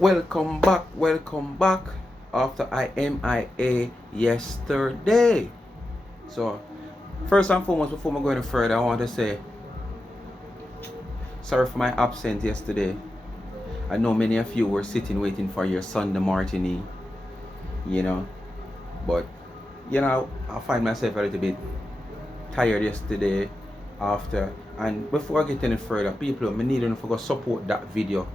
Welcome back after I MIA yesterday. So, first and foremost, before we go any further, I want to say sorry for my absence yesterday. I know many of you were sitting waiting for your Sunday martini, you know, but I find myself a little bit tired yesterday after. And before I get any further, people, I need to go support that video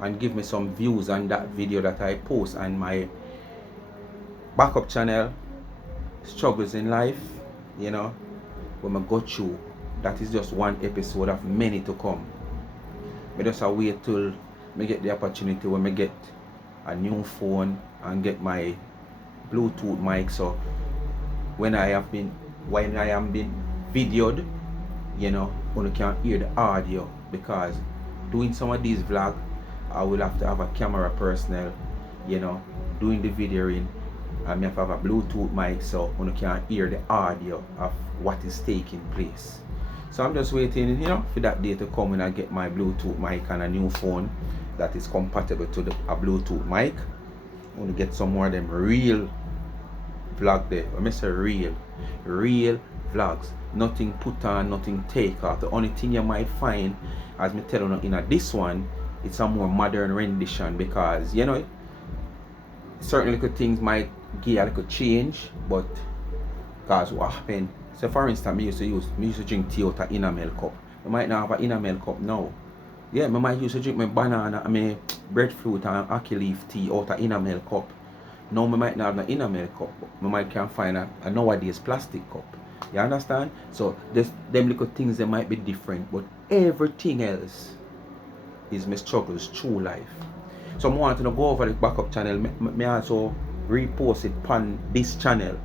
and give me some views on that video that I post on my backup channel, Struggles in Life, when I go through. That is just one episode of many to come. I just wait till I get the opportunity when I get a new phone and get my Bluetooth mic, so when I am being videoed, you can hear the audio, because doing some of these vlogs I will have to have a camera personnel, doing the videoing, and I have a Bluetooth mic so you can hear the audio of what is taking place. So I'm just waiting, for that day to come when I get my Bluetooth mic and a new phone that is compatible to a Bluetooth mic. I want to get some more of them real vlog there. When I say real vlogs, nothing put on, nothing take off. The only thing you might find, as me tell you in this one, it's a more modern rendition, because certain little things might give a little change, but because what happened, so for instance, me used to drink tea out of enamel cup. I might not have an enamel cup now. I might used to drink my banana and my breadfruit and ackee leaf tea out of enamel cup. Now I might not have an enamel cup, but I might can find a nowadays plastic cup. You understand? So them little things, they might be different, but everything else is my struggles through life. So I want to go over the backup channel. Me also repost it on this channel,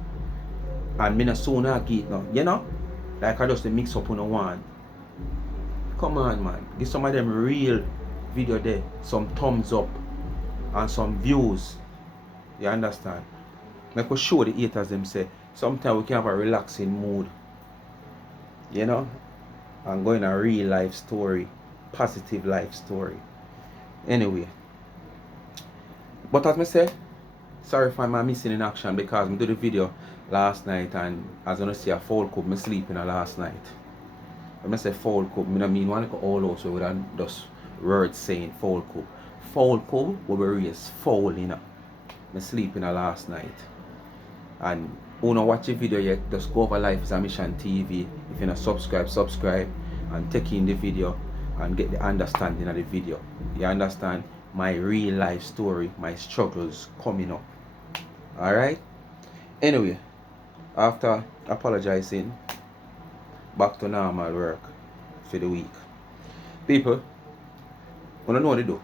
and me not soon get now. Like I just mix up on one. Come on, man, get some of them real video there, some thumbs up and some views. You understand? I could show the haters them say sometimes we can have a relaxing mood, and go in a real life story, positive life story. Anyway, but as I say, sorry for my missing in action, because I did the video last night, and as you see a foul cup, I sleeping last night. When I say foul cup, I mean one like all also with just words saying foul cup. Foul cup will be raised foul, I sleeping last night. And who not watch the video yet, just go over Life is a Mission TV. If you're not subscribe and take in the video and get the understanding of the video. You understand my real life story, my struggles coming up. Alright? Anyway, after apologizing, back to normal work for the week. People, when I know what they do,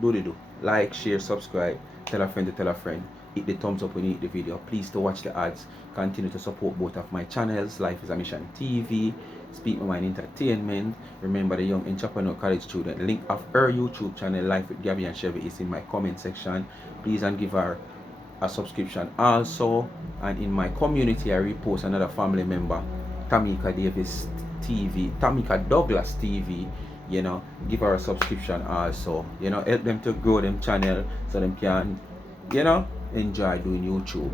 do. Like, share, subscribe, tell a friend to tell a friend. Hit the thumbs up when you hit the video. Please to watch the ads. Continue to support both of my channels, Life is a Mission TV, Speak My Mind Entertainment. Remember the Young Entrepreneur College student. The link of her YouTube channel, Life with Gabby and Chevy, is in my comment section. Please and give her a subscription also. And in my community, I repost another family member, Tamika Davis TV, Tamika Douglas TV. Give her a subscription also. Help them to grow them channel so them can, enjoy doing YouTube.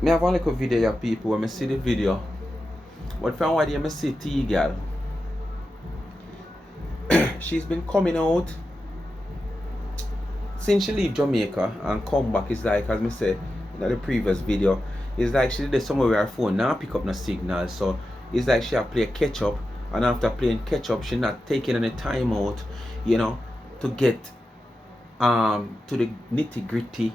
Me have one little video here, people, when I see the video. But from what I see T girl, she's been coming out since she leave Jamaica and come back. It's like, as I said in the previous video, it's like she did somewhere with her phone now pick up no signal. So it's like she have played catch up, and after playing catch up, she not taking any time out, to get to the nitty gritty.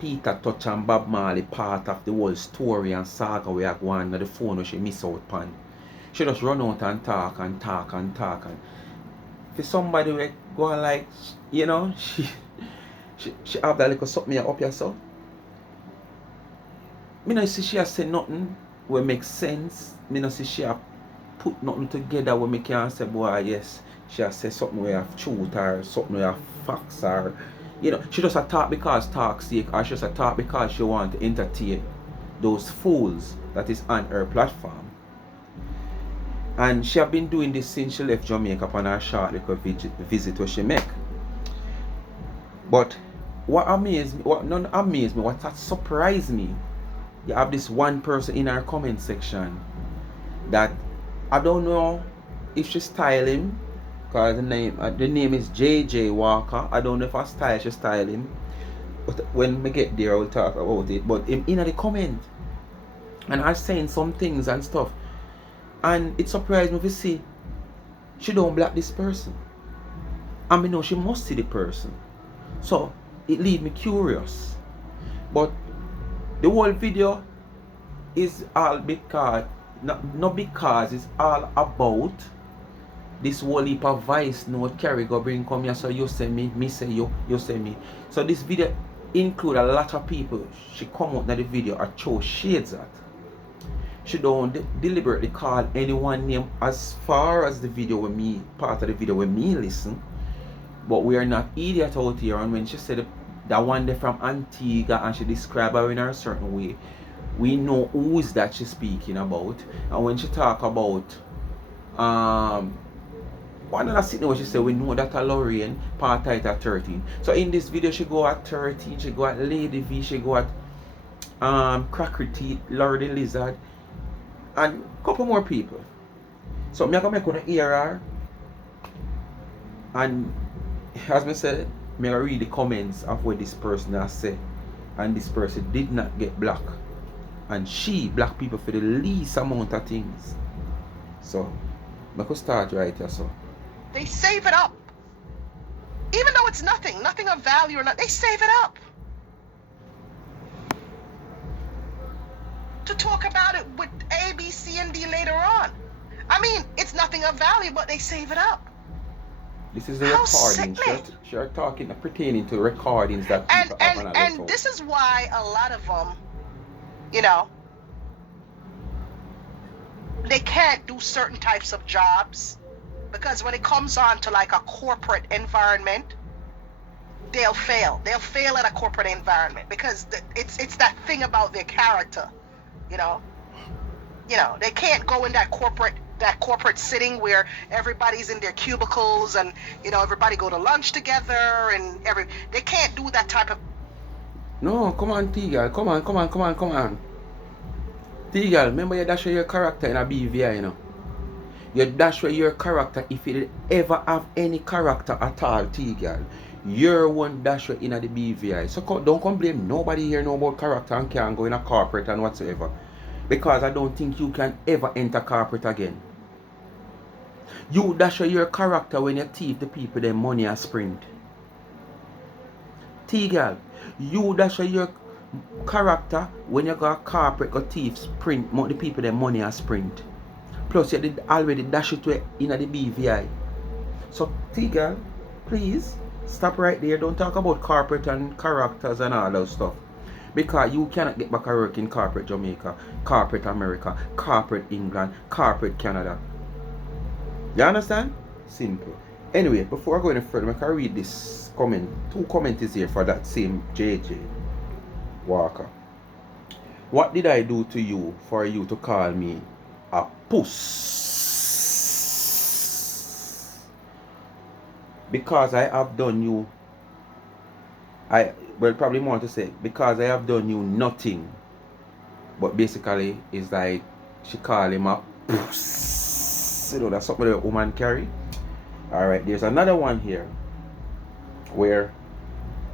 Peter Touch and Bob Marley part of the whole story and saga we are going on the phone where she miss out pan. She just run out and talk. And for somebody we go on like, she have that little something up here, so me not see she has said nothing will make sense. Me not see she have put nothing together where me can say, boy, yes, she has said something where have truth or something where have facts, or she just a talk because talk's sake, or she just a talk because she want to entertain those fools that is on her platform. And she have been doing this since she left Jamaica upon her short little visit where she make. But what amazed me, what not amazed me, what that surprised me, you have this one person in our comment section that I don't know if she style him, because the name is JJ Walker. I don't know if I she style him. But when we get there, I will talk about it. But in the comment, and I saying some things and stuff, and it surprised me to see she don't block this person. I mean, no, she must see the person. So it leave me curious. But the whole video is all because, not because it's all about this whole heap of voice note Carrie go bring come here, so you say me say you say me. So this video include a lot of people. She come out in the video and show shades at. She don't deliberately call anyone name as far as the video with me, part of the video with me listen. But we are not idiot out here, and when she said that one day from Antigua and she described her in a certain way, we know who is that she's speaking about. And when she talk about one other sitting where she said we know that a Lorraine part tight at 13. So in this video she go at 13, she go at Lady V, she go at Cracker Teeth, Lord the Lizard, and a couple more people. So I'm gonna make one hear her, and as I said, I'm gonna read the comments of what this person has said. And this person did not get blocked, and she blocked people for the least amount of things. So I could start right here. So they save it up, even though it's nothing of value or not. They save it up to talk about it with A, B, C, and D later on. I mean, it's nothing of value, but they save it up. This is the recording. You're talking pertaining to recordings that people have on and this is why a lot of them, you know, they can't do certain types of jobs, because when it comes on to like a corporate environment, they'll fail. They'll fail at a corporate environment because it's that thing about their character, you know. They can't go in that corporate sitting where everybody's in their cubicles and everybody go to lunch together and they can't do that type of. No, come on, T-Girl, come on. T-Girl, remember you dash your character in a BVI, you know. You dash your character if you ever have any character at all, T-Girl. You're one dash in a the BVI. So don't come blame nobody here know about character and can't go in a corporate and whatsoever. Because I don't think you can ever enter corporate again. You dash your character when you thief the people their money and sprint. T-Girl, you dash your character when you go corporate go thief sprint the people their money and sprint. Plus you did already dash it in the BVI. So T-Girl, please stop right there. Don't talk about corporate and characters and all that stuff. Because you cannot get back a work in corporate Jamaica, corporate America, corporate England, corporate Canada. You understand? Simple. Anyway, before I go any further, I can read this comment. 2 comments is here for that same JJ Walker. What did I do to you for you to call me a puss? Because I have done you. Probably more to say, because I have done you nothing. But basically, it's like she call him a puss. That's something that a woman carry. Alright, there's another one here where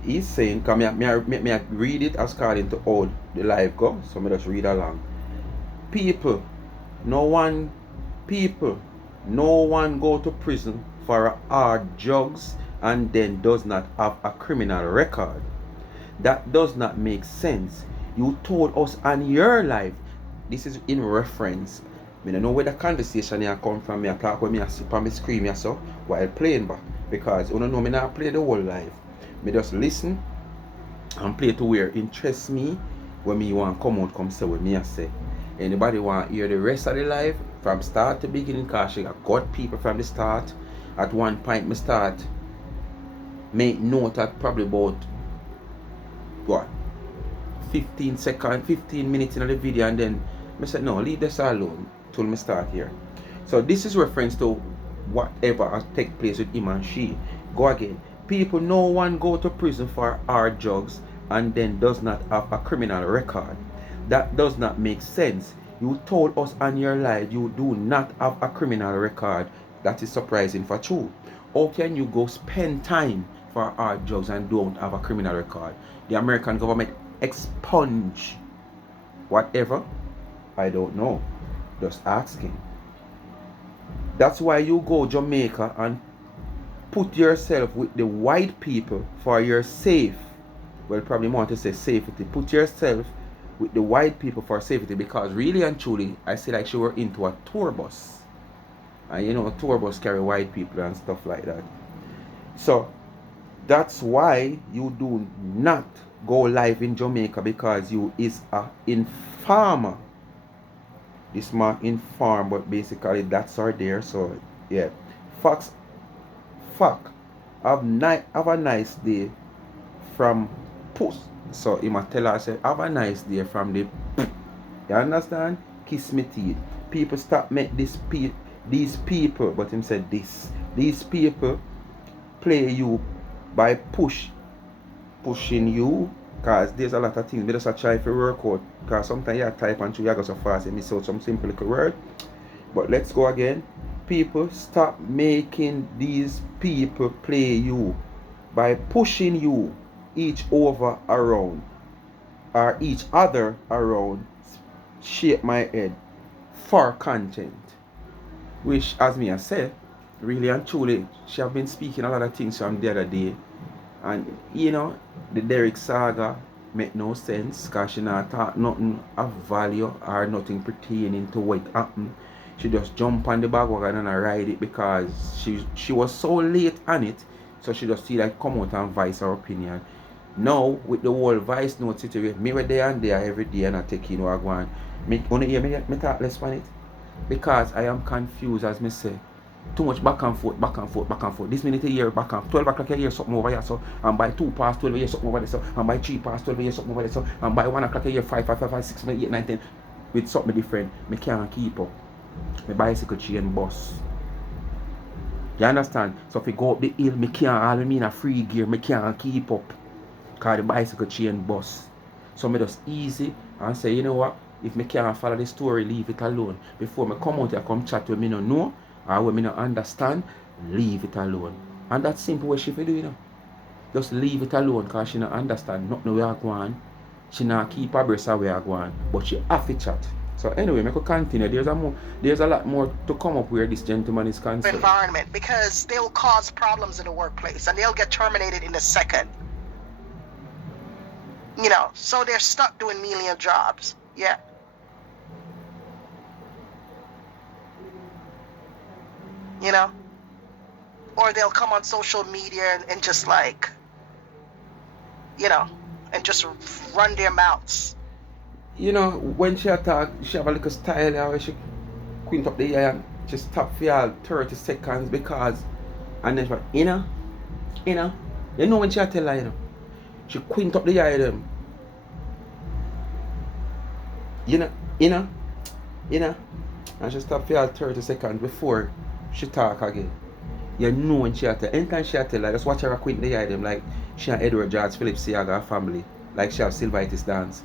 he's saying, come here, me I read it as according to all the live go. So me just read along. No one go to prison for hard drugs and then does not have a criminal record. That does not make sense. You told us on your life. This is in reference. I don't know where the conversation here come from. Me I talk when me I sip and me scream here so while playing back. Because you don't know me not play the whole life. Me just listen and play to where interests me. When me want come out come say what me I say. Anybody want to hear the rest of the life from start to beginning, because she got people from the start. At one point me start make note at probably about what 15 minutes in the video, and then I said no, leave this alone till me start here. So this is reference to whatever has take place with him and she. Go again. People, no one go to prison for hard drugs and then does not have a criminal record. That does not make sense. You told us on your life you do not have a criminal record. That is surprising for true. How can you go spend time for hard drugs and don't have a criminal record? The American government expunge whatever? I don't know. Just asking. That's why you go Jamaica and put yourself with the white people for your safe. Well, probably more to say safety. Put yourself with the white people for safety, because really and truly, I see like she were into a tour bus. And you know, a tour bus carry white people and stuff like that. So, that's why you do not go live in Jamaica, because you is a informer. This man inform, but basically that's our there. So, yeah. Fuck. Have a nice day from Puss. So he might tell her, say, have a nice day from the you understand? Kiss me teeth. People stop make these people, but him said this. These people play you by pushing you, because there's a lot of things. But just try to work out. Because sometimes you type and you go so fast and miss out some simple little word. But let's go again. People, stop making these people play you by pushing you each over around or each other around. Shape my head for content, which, as me I said, really and truly, she have been speaking a lot of things from the other day, and you know, the Derek saga make no sense, because she not talk nothing of value or nothing pertaining to what happened. She just jump on the bandwagon and ride it because she was so late on it, so she just see like come out and voice her opinion. Now with the whole voice note situation, me were there and there every day and I take in what I want. Me only hear me talk less on it, because I am confused, as me say. Too much back and forth. This minute a year back and 12 o'clock a year something over here, so and by 2 past 12 a year something over there, so and by 3 past 12 a year something over there, so and by 1 o'clock a year 5, 6, 7, 8, 9, 10 with something different. Me can't keep up. My bicycle chain bus. You understand? So if you go up the hill, me can't all me in a free gear, me can't keep up. Cause the bicycle chain bus. So me just easy and say, you know what? If me can't follow the story, leave it alone. Before me come out here come chat with me no know or when me no understand, leave it alone. And that's simple what she do, you know. Just leave it alone, because she not understand nothing where I go on. She not keep her breast where I go on. But she have to chat. So anyway, I could continue. There's a lot more to come up where this gentleman is concerned. Environment, because they'll cause problems in the workplace and they'll get terminated in a second. You know, so they're stuck doing menial jobs. Yeah. You know? Or they'll come on social media and just like, you know, and just run their mouths. You know, when she attack, she have a little style where she quint up the eye and she stop for all 30 seconds because, and then she went, you know, you know when she tell her, you know, she quint up the eye them, you know, and she stop for all 30 seconds before she talk again. You know when she tell, anytime she tell her, just watch her quint the eye them, like she and Edward George Phillips Siaga family, like she have Sylvitis dance.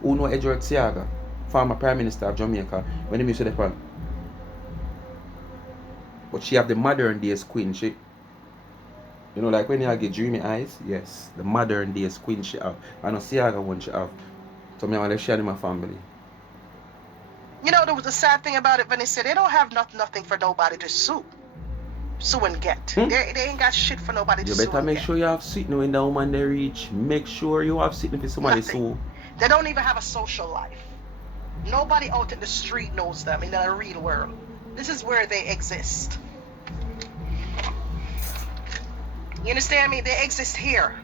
Who know Edward Siaga, former Prime Minister of Jamaica, when he used to depend. But she have the modern days queen, she. You know, like when you get dreamy eyes, yes, the modern days queen she have. I know Siaga one she have. So me want to share in my family. You know, there was a sad thing about it when they said they don't have nothing for nobody to sue and get. They ain't got shit for nobody to sue. You better make sure you have something when the woman they reach. Make sure you have something for somebody sue. They don't even have a social life. Nobody out in the street knows them in the real world. This is where they exist. You understand me? They exist here.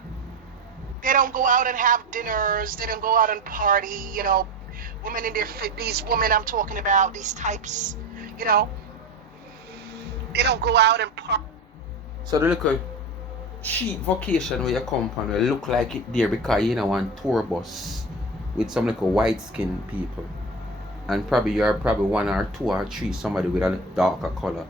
They don't go out and have dinners. They don't go out and party. You know, women in their these women I'm talking about, these types. You know, they don't go out and party. So the little cheap vacation where you come on will look like it there because you know one tour bus with some like a white skinned people, and probably you're probably 1 or 2 or 3 somebody with a darker color.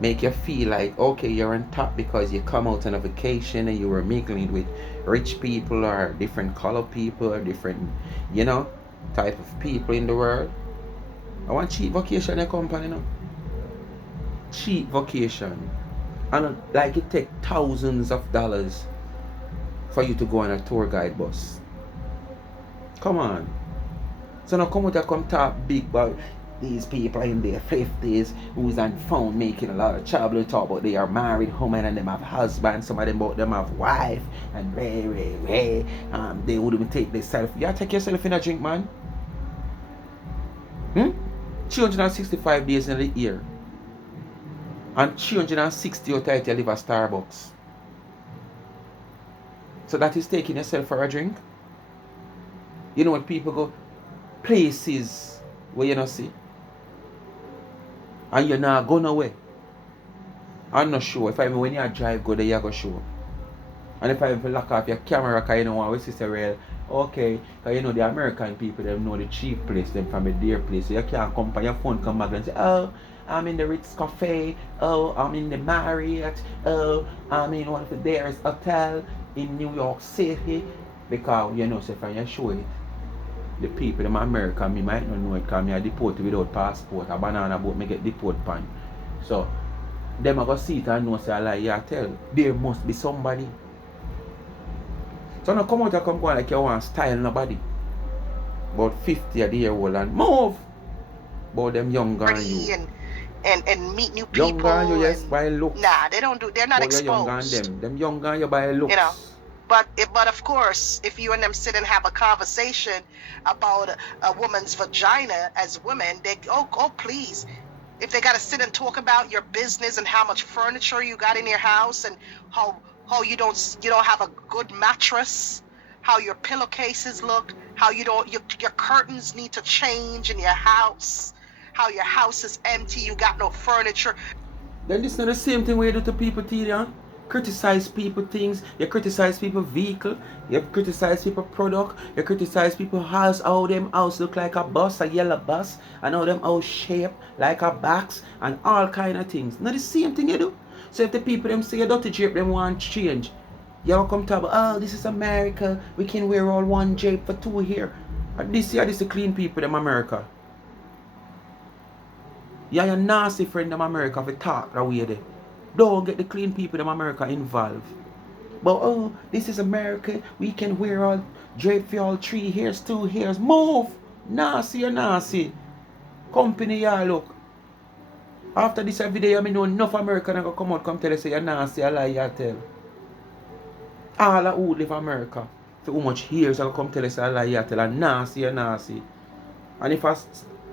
make you feel like, okay, you're on top because you come out on a vacation and you were mingling with rich people or different color people or different, you know, type of people in the world. I want cheap vacation in a company now. Cheap vacation. And like it take thousands of dollars for you to go on a tour guide bus. Come on. So now come out and come talk big about these people in their 50s who's on the phone making a lot of trouble, talk about they are married women and them have husbands, some of them about them have wife and they wouldn't take this selfie. You take yourself in a drink, man. 365 days in the year. And 360 out of you live at Starbucks. So that is taking yourself for a drink. You know when people go places where you not see and you're not going away. I'm not sure. If I mean when you drive go there, you go show. And if I even lock off your camera, because you know what we say real, okay, because you know the American people, they know the cheap place, them from the dear place. So you can't come on your phone, come back and say, oh, I'm in the Ritz Cafe, oh, I'm in the Marriott, oh, I'm in one of the dearest hotel in New York City. Because you know, so if I show it, the people in America, me might not know it because I deported without passport. A banana boat me get deported pan. So them are going to see it and know say I lie, yeah, tell. There must be somebody. So now come out and come go like you want to style nobody. About 50 a year old and move. But them younger than you. And meet new people. Younger than you, yes, by looks. Nah, they don't do. They're not but exposed. You're younger than them. Them younger than you by looks. You know. But of course, if you and them sit and have a conversation about a woman's vagina as women, they oh please. If they got to sit and talk about your business and how much furniture you got in your house and how you don't have a good mattress, how your pillowcases look, how your curtains need to change in your house, how your house is empty, you got no furniture. Then this is not the same thing we do to people, Tidian. Criticize people things, you criticize people vehicle, you criticize people product, you criticize people house, how them house look like a bus, a yellow bus, and how them house shape like a box, and all kind of things. Not the same thing you do. So if the people them say you dirty drape, them want change. You come talk about, oh, this is America, we can wear all one drape for 2 here. And this is the clean people them America. Yeah, your nasty friend them America for talk that way there. Don't get the clean people in America involved. But oh, this is America. We can wear all drape for all 3 hairs, 2 hairs. Move! Nasty or nasty. Company y'all look. After this video, I know enough American are gonna come out come tell us say you're nasty, I lie you tell. All of who live America. For how much hairs are gonna come tell us I lie you tell and nasty or nasty. And if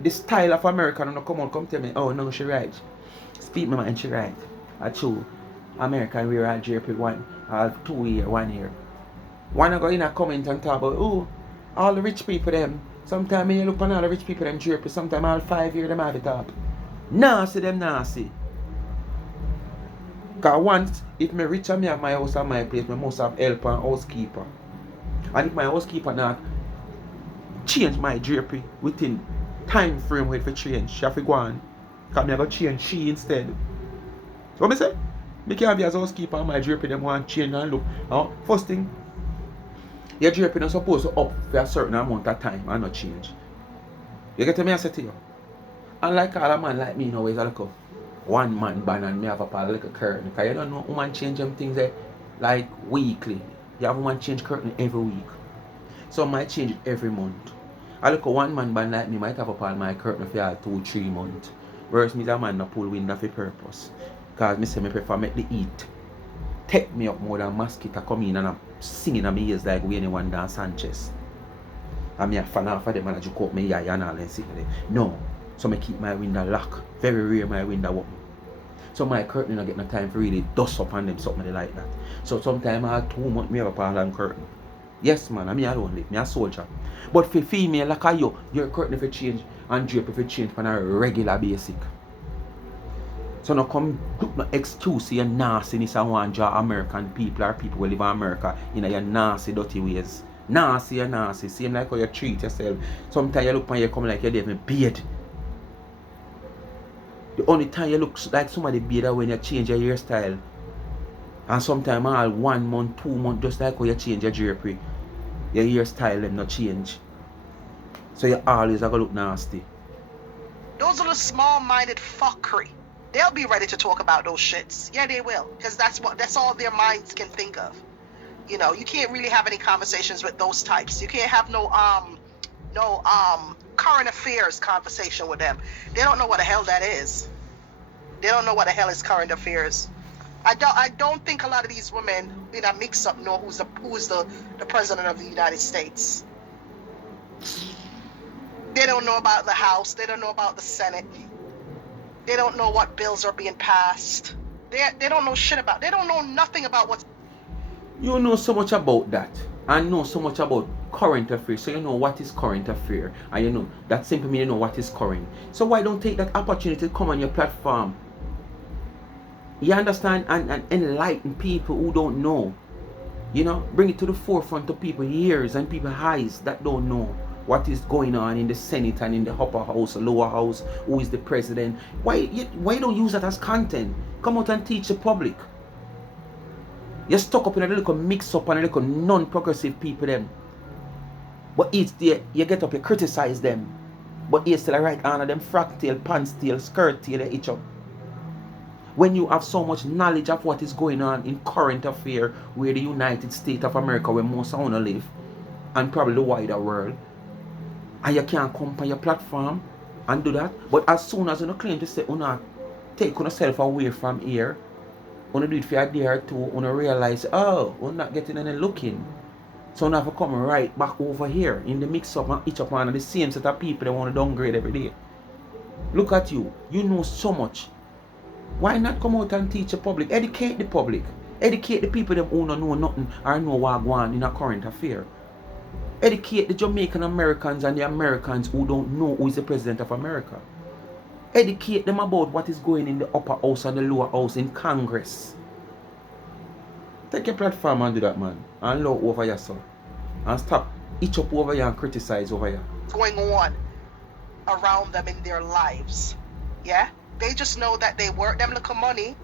the style of American gonna come out come tell me, oh no, she right. Speak my mind, she right. True. American wear a drape 2 year, 1 year. One I go in a comment and talk about, oh, all the rich people them. Sometimes when you look on all the rich people them drape, sometimes all 5 years them have it up. Nasty them nasty. Cause once if me rich and me have my house and my place, me must have help and housekeeper. And if my housekeeper not change my drapery within time frame with for change, she have to go on. Cause me have to change she instead. What me say? Me can't have you as housekeeper and my drapery them want change and look. First thing, your drapery not supposed to up for a certain amount of time and not change. You get me I say to you? And like all a man like me now is like a one man band and me have a part like a curtain. Because you don't know woman change them things like weekly. You have woman change curtain every week. Some might change it every month. I look a one man band like me might have a part my curtain for 2-3 months. Whereas me a man no pull window for purpose. Because me say me prefer make the heat take me up more than mosquito come in and I'm singing in my ears like Wayne Wanda Sanchez. And me a fan of them and I just cut my eye and all and sit there. No. So I keep my window locked. Very rare my window open. So my curtain don't get no time for really dust up on them something like that. So sometimes I have 2 months me have a parallel curtain. Yes man, I'm alone live, me a soldier. But for female like you, your curtain if you change and drape if you change on a regular basic. So now come look no excuse your nastiness and want to draw American people or people who live in America in your nasty dirty ways. Nasty and nasty. Same like how you treat yourself. Sometimes you look and you come like you're there in beard. The The only time you look like somebody better when you change your hairstyle. And sometimes all 1 month, 2 months, just like when you change your drapery. Your hairstyle them not change. So you always are gonna look nasty. Those are the small-minded fuckery. They'll be ready to talk about those shits. Yeah, they will, because that's all their minds can think of. You know, you can't really have any conversations with those types. You can't have no current affairs conversation with them. They don't know what the hell that is. They don't know what the hell is current affairs. I don't think a lot of these women in a mix-up know who's the president of the United States. They don't know about the House. They don't know about the Senate. They don't know what bills are being passed. They don't know shit about. They don't know nothing about what's. You know so much about that, and know so much about current affairs, so you know what is current affair, and you know that simply means you know what is current. So why don't take that opportunity to come on your platform? You understand, and enlighten people who don't know. You know, bring it to the forefront of people's ears and people's eyes that don't know what is going on in the Senate and in the upper house, lower house, who is the president. Why don't use that as content? Come out and teach the public. You're stuck up in a little mix-up and a little non-progressive people them. But it's there, you get up, you criticize them. But you still a right hand of them frack tail, pants tail, skirt tail, they itch up. When you have so much knowledge of what is going on in current affair where the United States of America, where most of us live, and probably the wider world, and you can't come on your platform and do that. But as soon as you claim to say, you not take yourself away from here, you do it for a day or two, you realize, oh, you're not getting any looking. So you have to come right back over here in the mix up and each up on the same set of people that want to downgrade every day. Look at you. You know so much. Why not come out and teach the public? Educate the public. Educate the people that who don't know nothing or know what going on in a current affair. Educate the Jamaican Americans and the Americans who don't know who is the president of America. Educate them about what is going in the upper house and the lower house in Congress. Take your platform and do that, man. And look over yourself. And stop each up over here and criticize over here. Going on around them in their lives. Yeah? They just know that they work them little money,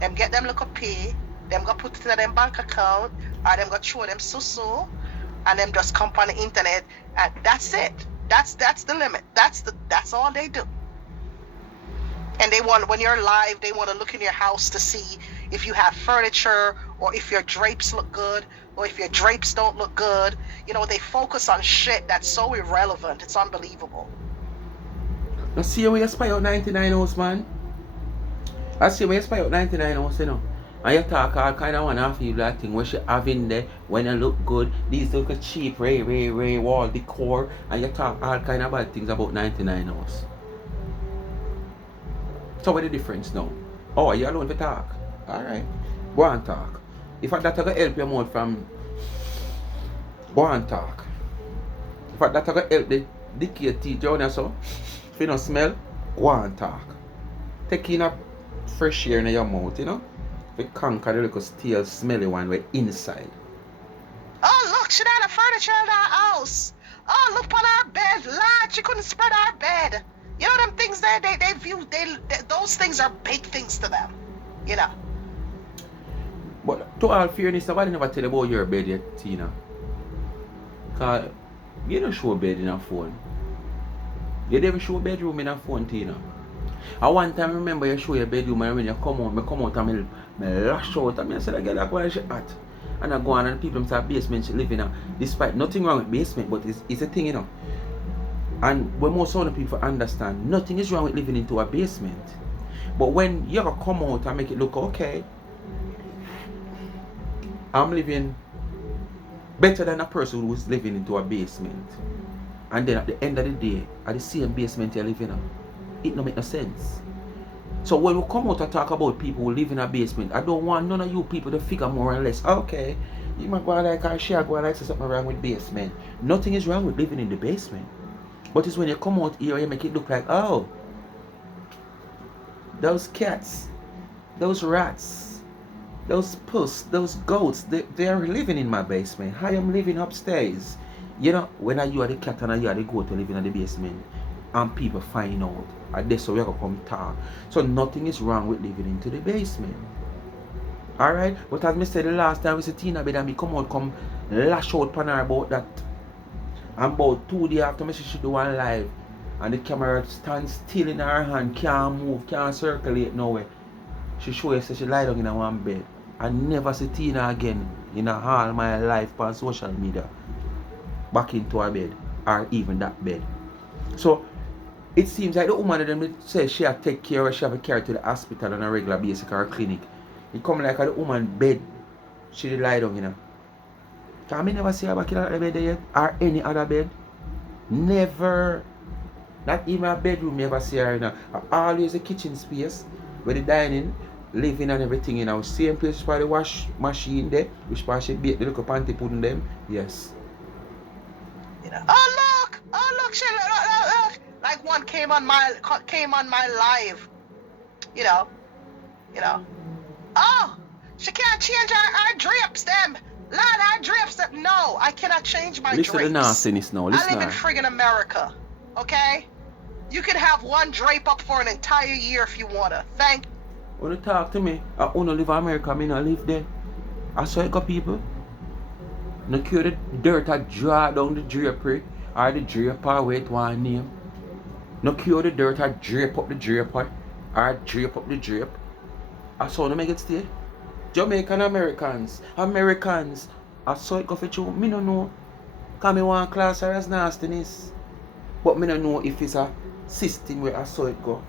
them get them little pay, them go put it in them bank account, or them go show them so, and them just come on the internet, and that's it. That's the limit. That's all they do. And they want, when you're live, they want to look in your house to see if you have furniture, or if your drapes look good, or if your drapes don't look good. You know, they focus on shit that's so irrelevant. It's unbelievable. Now see where you spy out 99 house, man. I see where you spy out 99 house, you know. And you talk all kind of one half of that thing where she have in there when you look good. These look cheap, ray, wall decor. And you talk all kind of bad things about 99 house. So what's the difference now? Oh, you alone to talk? Alright. Go and talk. If that will help you more from... Go and talk. If that will help the decay teeth down there so... If you don't smell, go and talk. Take in a fresh air in your mouth, you know? We conquer the little stale, smelly one way inside. Oh, look, she had a furniture in our house. Oh, look on our bed. Lord, she couldn't spread our bed. You know them things there, they view, those things are big things to them. You know? But to all fairness, nobody never tell you about your bed yet, Tina. Because you don't show a bed in a phone. You never show a bedroom in a phone, Tina. At one time, I remember you show your bedroom and when you come out and I lash out and I said, I get that one she hot. And I go on and people say basement she live in a, despite nothing wrong with basement, but it's a thing, you know. And when most of the people understand, nothing is wrong with living into a basement. But when you come out and make it look okay, I'm living better than a person who's living into a basement. And then at the end of the day, at the same basement you're living in, it don't make no sense. So when we come out and talk about people who live in a basement, I don't want none of you people to figure more or less, okay, you might go like or she go like say something wrong with basement. Nothing is wrong with living in the basement. But it's when you come out here you make it look like, oh, those cats, those rats, those puss, those goats, they are living in my basement. I am living upstairs. You know, when you are the cat and you are the goat living in the basement, and people find out. And that's how we gonna come talk. So nothing is wrong with living into the basement. Alright? But as I said the last time we see Tina Bed and me come out come lash out upon her about that. And about 2 days after me she do one live. And the camera stands still in her hand, can't move, can't circulate nowhere. She show us she lie down in one bed. I never see Tina again in all my life on social media. Back into her bed. Or even that bed. So it seems like the woman of them say she have to take care of her, she have to carry her to the hospital on a regular basis or a clinic. It come like a woman bed she did lie down in. Can I never see her back in the bed yet? Or any other bed? Never. Not even a bedroom never see her in. Always a kitchen space where the dining, living and everything in. Same place for the wash machine there, which part she bake the little panty pudding them. Yes. You know, oh look, she look. Like one came on my live. You know. Oh, she can't change our drapes them. Lord, our drapes them. No, I cannot change my drapes. Listen to the nastiness now. Listen I live in friggin' America. Okay? You can have one drape up for an entire year if you wanna. Thank you. When you talk to me, I wanna live in America, I mean I live there. I saw it got people. No cure the dirt I draw down the drapery or the draper with one name. No cure the dirt I drape up the draper or drape up the drape. I saw them make it stay. Jamaican Americans. I saw it go for you. Me no know. Cause me want class her as nastiness. But me no know if it's a system where I saw it go.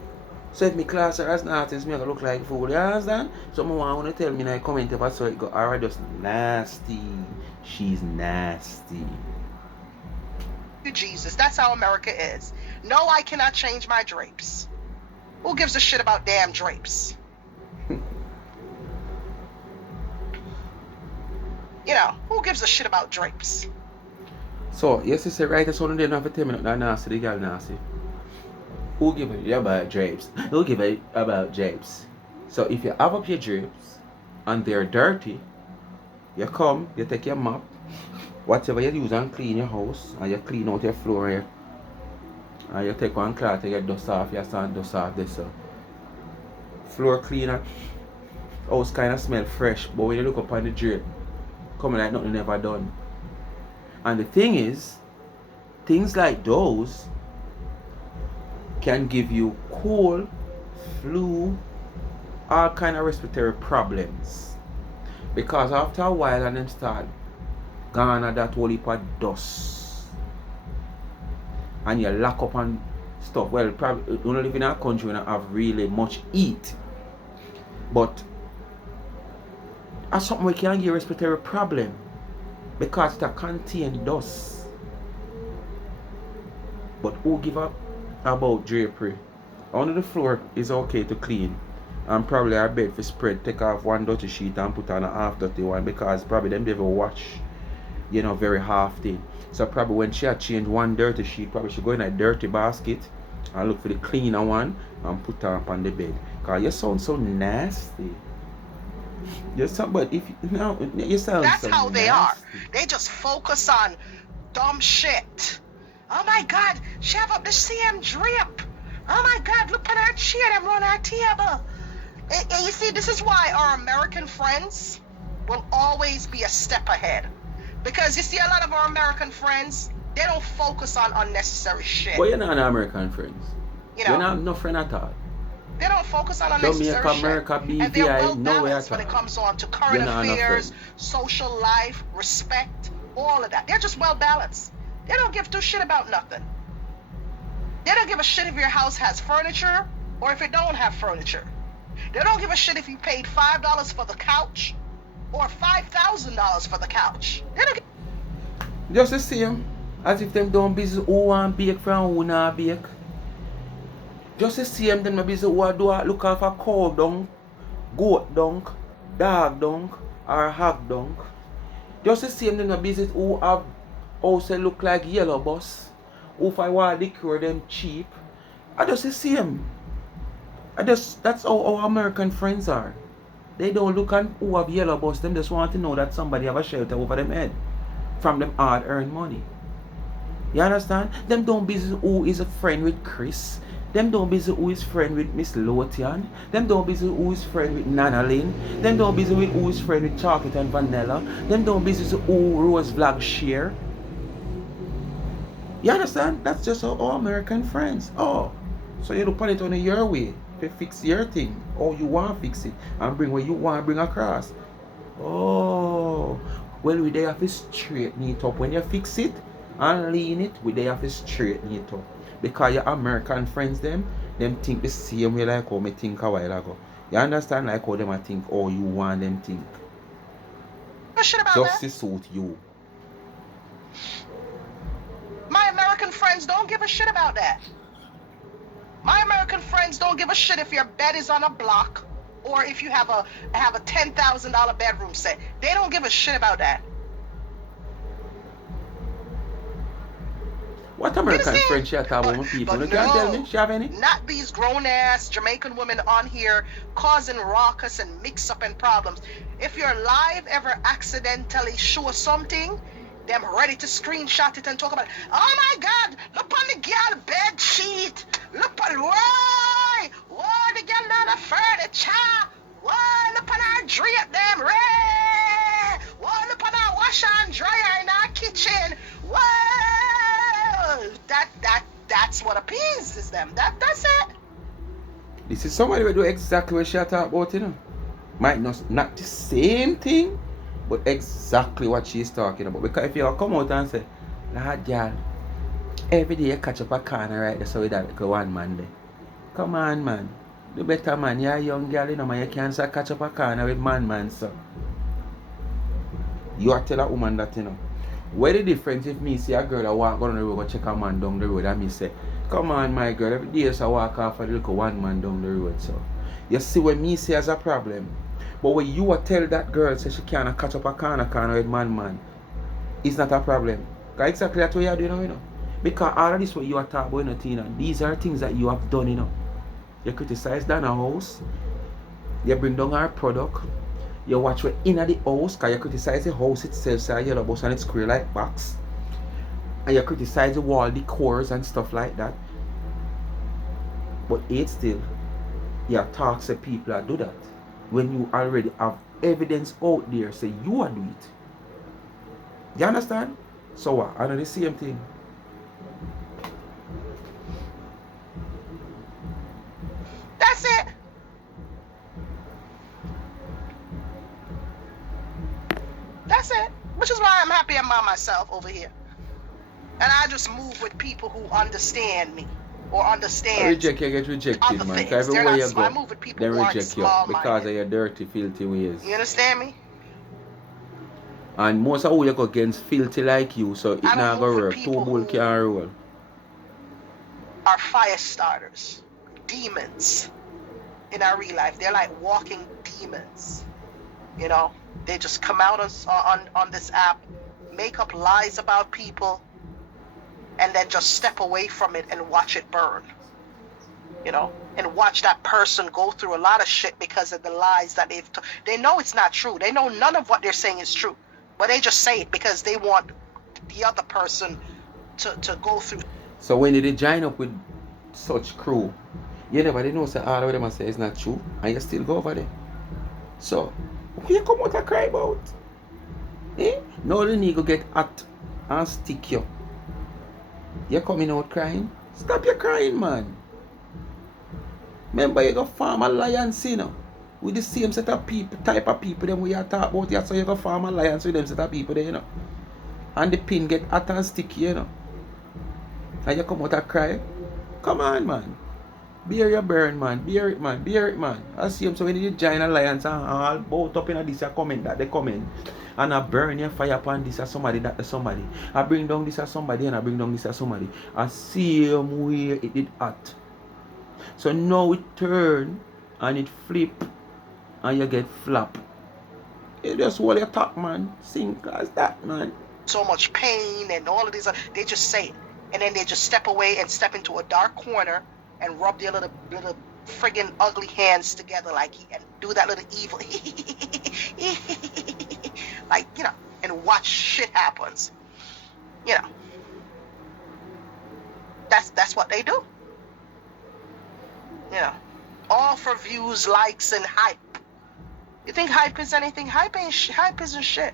So if me class her as nastiness, me gonna look like fool. You understand? So me want to tell me in a comment if I saw it go. Or I just nasty. She's nasty. Jesus, that's how America is. No, I cannot change my drapes. Who gives a shit about damn drapes? You know, who gives a shit about drapes? So, yes, you say right, that's only they don't have to tell me that nasty, the girl nasty. Who give a shit about drapes? Who give a about drapes? So, if you have up your drapes and they're dirty, you come, you take your mop, whatever you use and clean your house, and you clean out your floor here. And you take one cloth to get dust off, you sand dust off this. So. Floor cleaner, house kind of smell fresh, but when you look up on the drape, coming like nothing ever done. And the thing is, things like those can give you cold, flu, all kind of respiratory problems. Because after a while and them start gone at that whole heap of dust. And you lock up on stuff. Well, probably you don't live in a country and have really much heat. But as something we can give respiratory problem because it contains dust. But who give up about drapery? Under the floor is okay to clean. And probably our bed for spread, take off one dirty sheet and put on a half dirty one because probably them never wash, you know, very half thing. So probably when she had changed one dirty sheet, probably she go in a dirty basket and look for the cleaner one and put her up on the bed. Cause you sound so nasty. You sound, but if no, you sound. That's so how they nasty. are. They just focus on dumb shit. Oh my God, she have up the same drip. Oh my God, look at her chair and run our table. And you see, this is why our American friends will always be a step ahead. Because you see, a lot of our American friends, they don't focus on unnecessary shit. But you're not an American friends. You know, You're not no friend at all. they don't focus on unnecessary Jamaica, shit. America, And they're BVI, well nowhere balanced at when it all. comes on to current You're not enough affairs, friend. social life, respect, all of that. They're just well balanced. They don't give two shit about nothing. They don't give a shit if your house has furniture or if it don't have furniture. They don't give a shit if you paid $5 for the couch or $5,000 for the couch. They don't give Just the same as if them don't busy who want bake from who not bake. Just the same them not busy who do look off a cow dung, goat dung, dog dung, or hog dung. Just the same them not busy who have house that look like yellow bus. Who if I want to decor them cheap. I just the same. That's how our American friends are. They don't look at who have yellow bus, them just want to know that somebody have a shelter over them head from them hard earned money. You understand? Them don't busy who is a friend with Chris. Them don't busy who is friend with Miss Lotian. Them don't busy who is friend with Nana Lynn. Them don't busy with who is friend with Chocolate and Vanilla. Them don't busy who Rose Vlog share. You understand? That's just all American friends. Oh. So you don't put it on your way to fix your thing. Or you want to fix it. And bring what you want to bring across. Oh. Well, we they have to straighten it up. When you fix it and lean it, we they have to straighten it up. Because your American friends them think the same way like how me think a while ago. You understand like how them I think or you want them think. What shit about Just that? to suit you. My American friends don't give a shit about that. My American friends don't give a shit if your bed is on a block or if you have a $10,000 bedroom set. They don't give a shit about that. What American friends she talk about with people? You can't tell me? She have any? Not these grown-ass Jamaican women on here causing raucous and mix-up and problems. If your live ever accidentally show something, them ready to screenshot it and talk about it. Oh my God, look on the girl bed sheet. Look on, why? Why the girl on the furniture? Why, look on our drape them, Ray. Why, look on our washer and dryer in our kitchen. Why? That's what appeases them. That's it. This is somebody who do exactly what she talk about, you know. Might not the same thing, but exactly what she's talking about. Because if you come out and say, Lord girl, every day you catch up a corner right there, so with that go one man there. Come on, man. Do better, man. You're a young girl, you know, man. You can't say catch up a corner with man, so. You are tell a woman that, you know. What the difference if me see a girl that walk down the road, go check a man down the road, and me say, come on, my girl, every day so I walk off and look at one man down the road, so. You see what me say as a problem. But when you tell that girl say she can't catch up a corner with man, it's not a problem. Because exactly that's what you are doing, you know. Because all of this what you are talking about, you know, Tina, these are things that you have done, you know. You criticize Dana house, you bring down her product, you watch what in the house, because you criticize the house itself, so yellow bus and it's square like box. And you criticize the wall decors and stuff like that. But it's still, you talk to people that do that. When you already have evidence out there, say you are doing it. You understand? So what? I know the same thing. That's it. That's it. Which is why I'm happy I'm by myself over here. And I just move with people who understand me or understand. Reject you get rejected, man. Because everywhere you go, I move with people they who reject you because of your dirty, filthy ways. You understand me? And most of who you go against filthy like you, so it not gonna work. Two bull can't roll. Are fire starters, demons in our real life. They're like walking demons. You know, they just come out on this app, make up lies about people, and then just step away from it and watch it burn. You know, and watch that person go through a lot of shit because of the lies that they know it's not true. They know none of what they're saying is true, but they just say it because they want the other person to go through. So when they join up with such crew, you never know say all of them say it's not true, and you still go over there. So who you come out and cry about? Eh? No, the nigga get hot and stick you. You coming out crying? Stop your crying, man. Remember, you go farm alliance, you know, with the same set of people, type of people them we are talk about here, so you go farm alliance with them set of people there, you know. And the pin get hot and sticky, you know. And you come out and cry. Come on, man. Bear your burn, man. Bear it, man. Bear it, man. I see them, so when you join alliance and all both up in this comment that they comment. And I burn your fire upon this as somebody that is somebody. I bring down this as somebody and I bring down this as somebody. I see way it did hot. So now it turn and it flip and you get flap. You just hold your top, man. Sink as that, man. So much pain and all of these, they just say it. And then they just step away and step into a dark corner and rub their little friggin' ugly hands together like and do that little evil like, you know, and watch shit happens. You know. That's what they do. You know, all for views, likes, and hype. You think hype is anything? Hype isn't shit.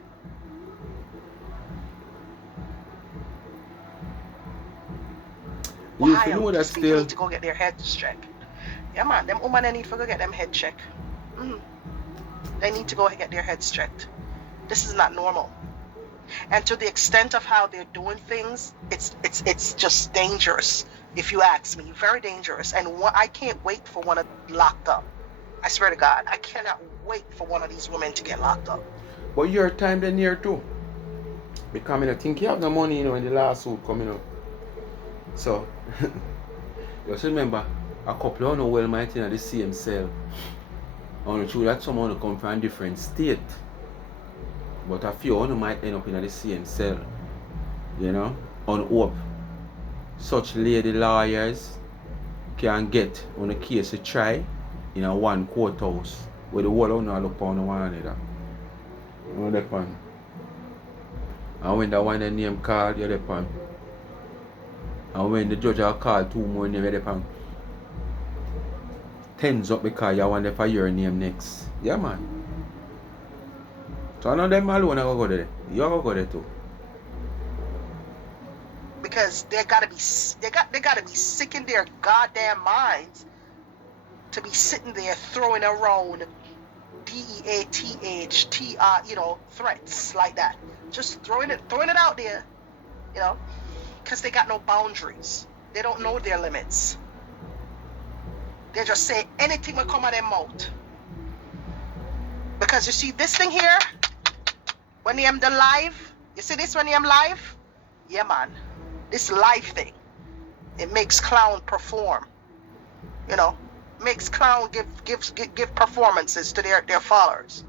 You if you know that These people still, need to go get their heads checked. Yeah, man, them women, they need to go get them head checked. They need to go get their heads checked. This is not normal. And to the extent of how they're doing things, it's just dangerous. If you ask me, very dangerous. And I can't wait for one of them locked up. I swear to God, I cannot wait for one of these women to get locked up. but your time then near too. Because I think you have the money, you know, in the lawsuit coming up. So, just remember, a couple of them well might in the same cell. I'm sure that someone will come from a different state. But a few of them might end up in the same cell. You know? On hope. Such lady lawyers can get on a case to try in a one courthouse where the whole of them look on one another. You know that one. And when that one the name called, you're the pan. And when the judge will call 2 more names, you're the pan. Tens up because you want to for your name next. Yeah, man. So none of them alone are going to go there. You're going to go there too. Because they gotta be sick in their goddamn minds to be sitting there throwing around DEATH, threats like that. Just throwing it out there, because they got no boundaries. They don't know their limits. They just say anything will come out their mouth. Because you see this thing here, when they am the live, you see this when they am live? Yeah, man. This live thing, it makes clown perform. Makes clown give performances to their followers.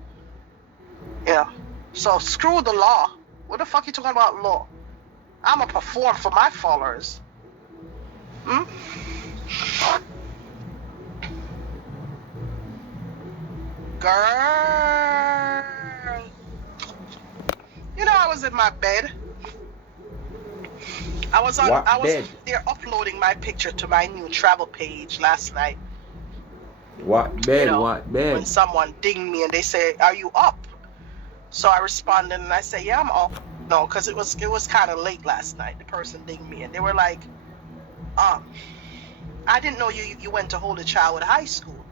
Yeah. So screw the law. What the fuck you talking about law? I'ma perform for my followers. Girl. I was in my bed. They're uploading my picture to my new travel page last night. What bed? What bed? When someone dinged me and they say, "Are you up?" So I responded and I said, "Yeah, I'm up." No, because it was kind of late last night. The person dinged me and they were like, "I didn't know you went to Holy Child High School."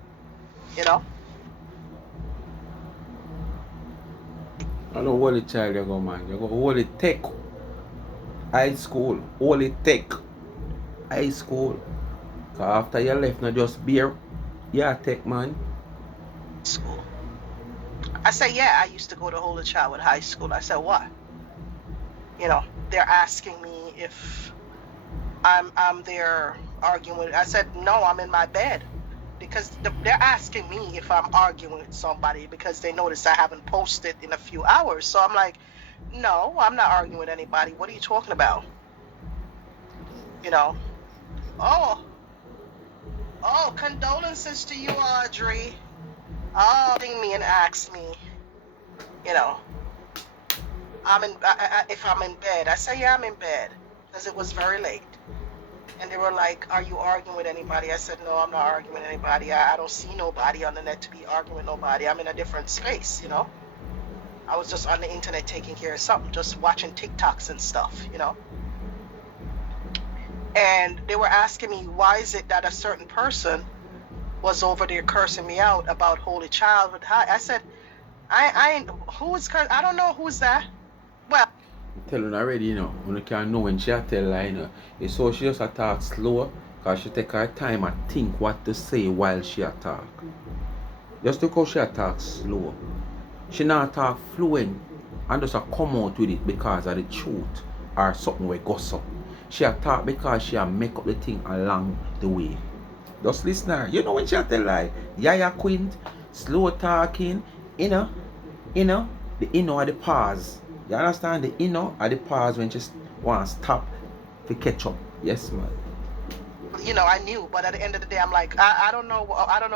I know Holy Child you go, man. You go Holy Tech High School. Holy Tech High School. Cause after you left, not just beer. Yeah, tech, man. School. I said, yeah, I used to go to Holy Child High School. I said, what? They're asking me if I'm there arguing with. I said, no, I'm in my bed. Because they're asking me if I'm arguing with somebody because they noticed I haven't posted in a few hours. So I'm like, no, I'm not arguing with anybody. What are you talking about? Oh, condolences to you, Audrey. Ding me and ask me, if I'm in bed. I say, yeah, I'm in bed because it was very late. And they were like, are you arguing with anybody? I said, no, I'm not arguing with anybody. I don't see nobody on the net to be arguing with nobody. I'm in a different space, I was just on the internet taking care of something, just watching TikToks and stuff, And they were asking me, why is it that a certain person was over there cursing me out about Holy Child? I said, who is cursing? I don't know who's that. Well, Tell her already, you can know when she tell her, It's so she just talk slow, because she take her time and think what to say while she talk. Just look how she talk slow. She not talk fluent and just come out with it because of the truth or something we gossip. She talk because she make up the thing along the way. Just listen her. When she tell like Yaya Quint, slow talking, the or the pause. You understand? The or the pause when she want to stop to catch up. Yes, man. I knew, but at the end of the day, I'm like, I don't know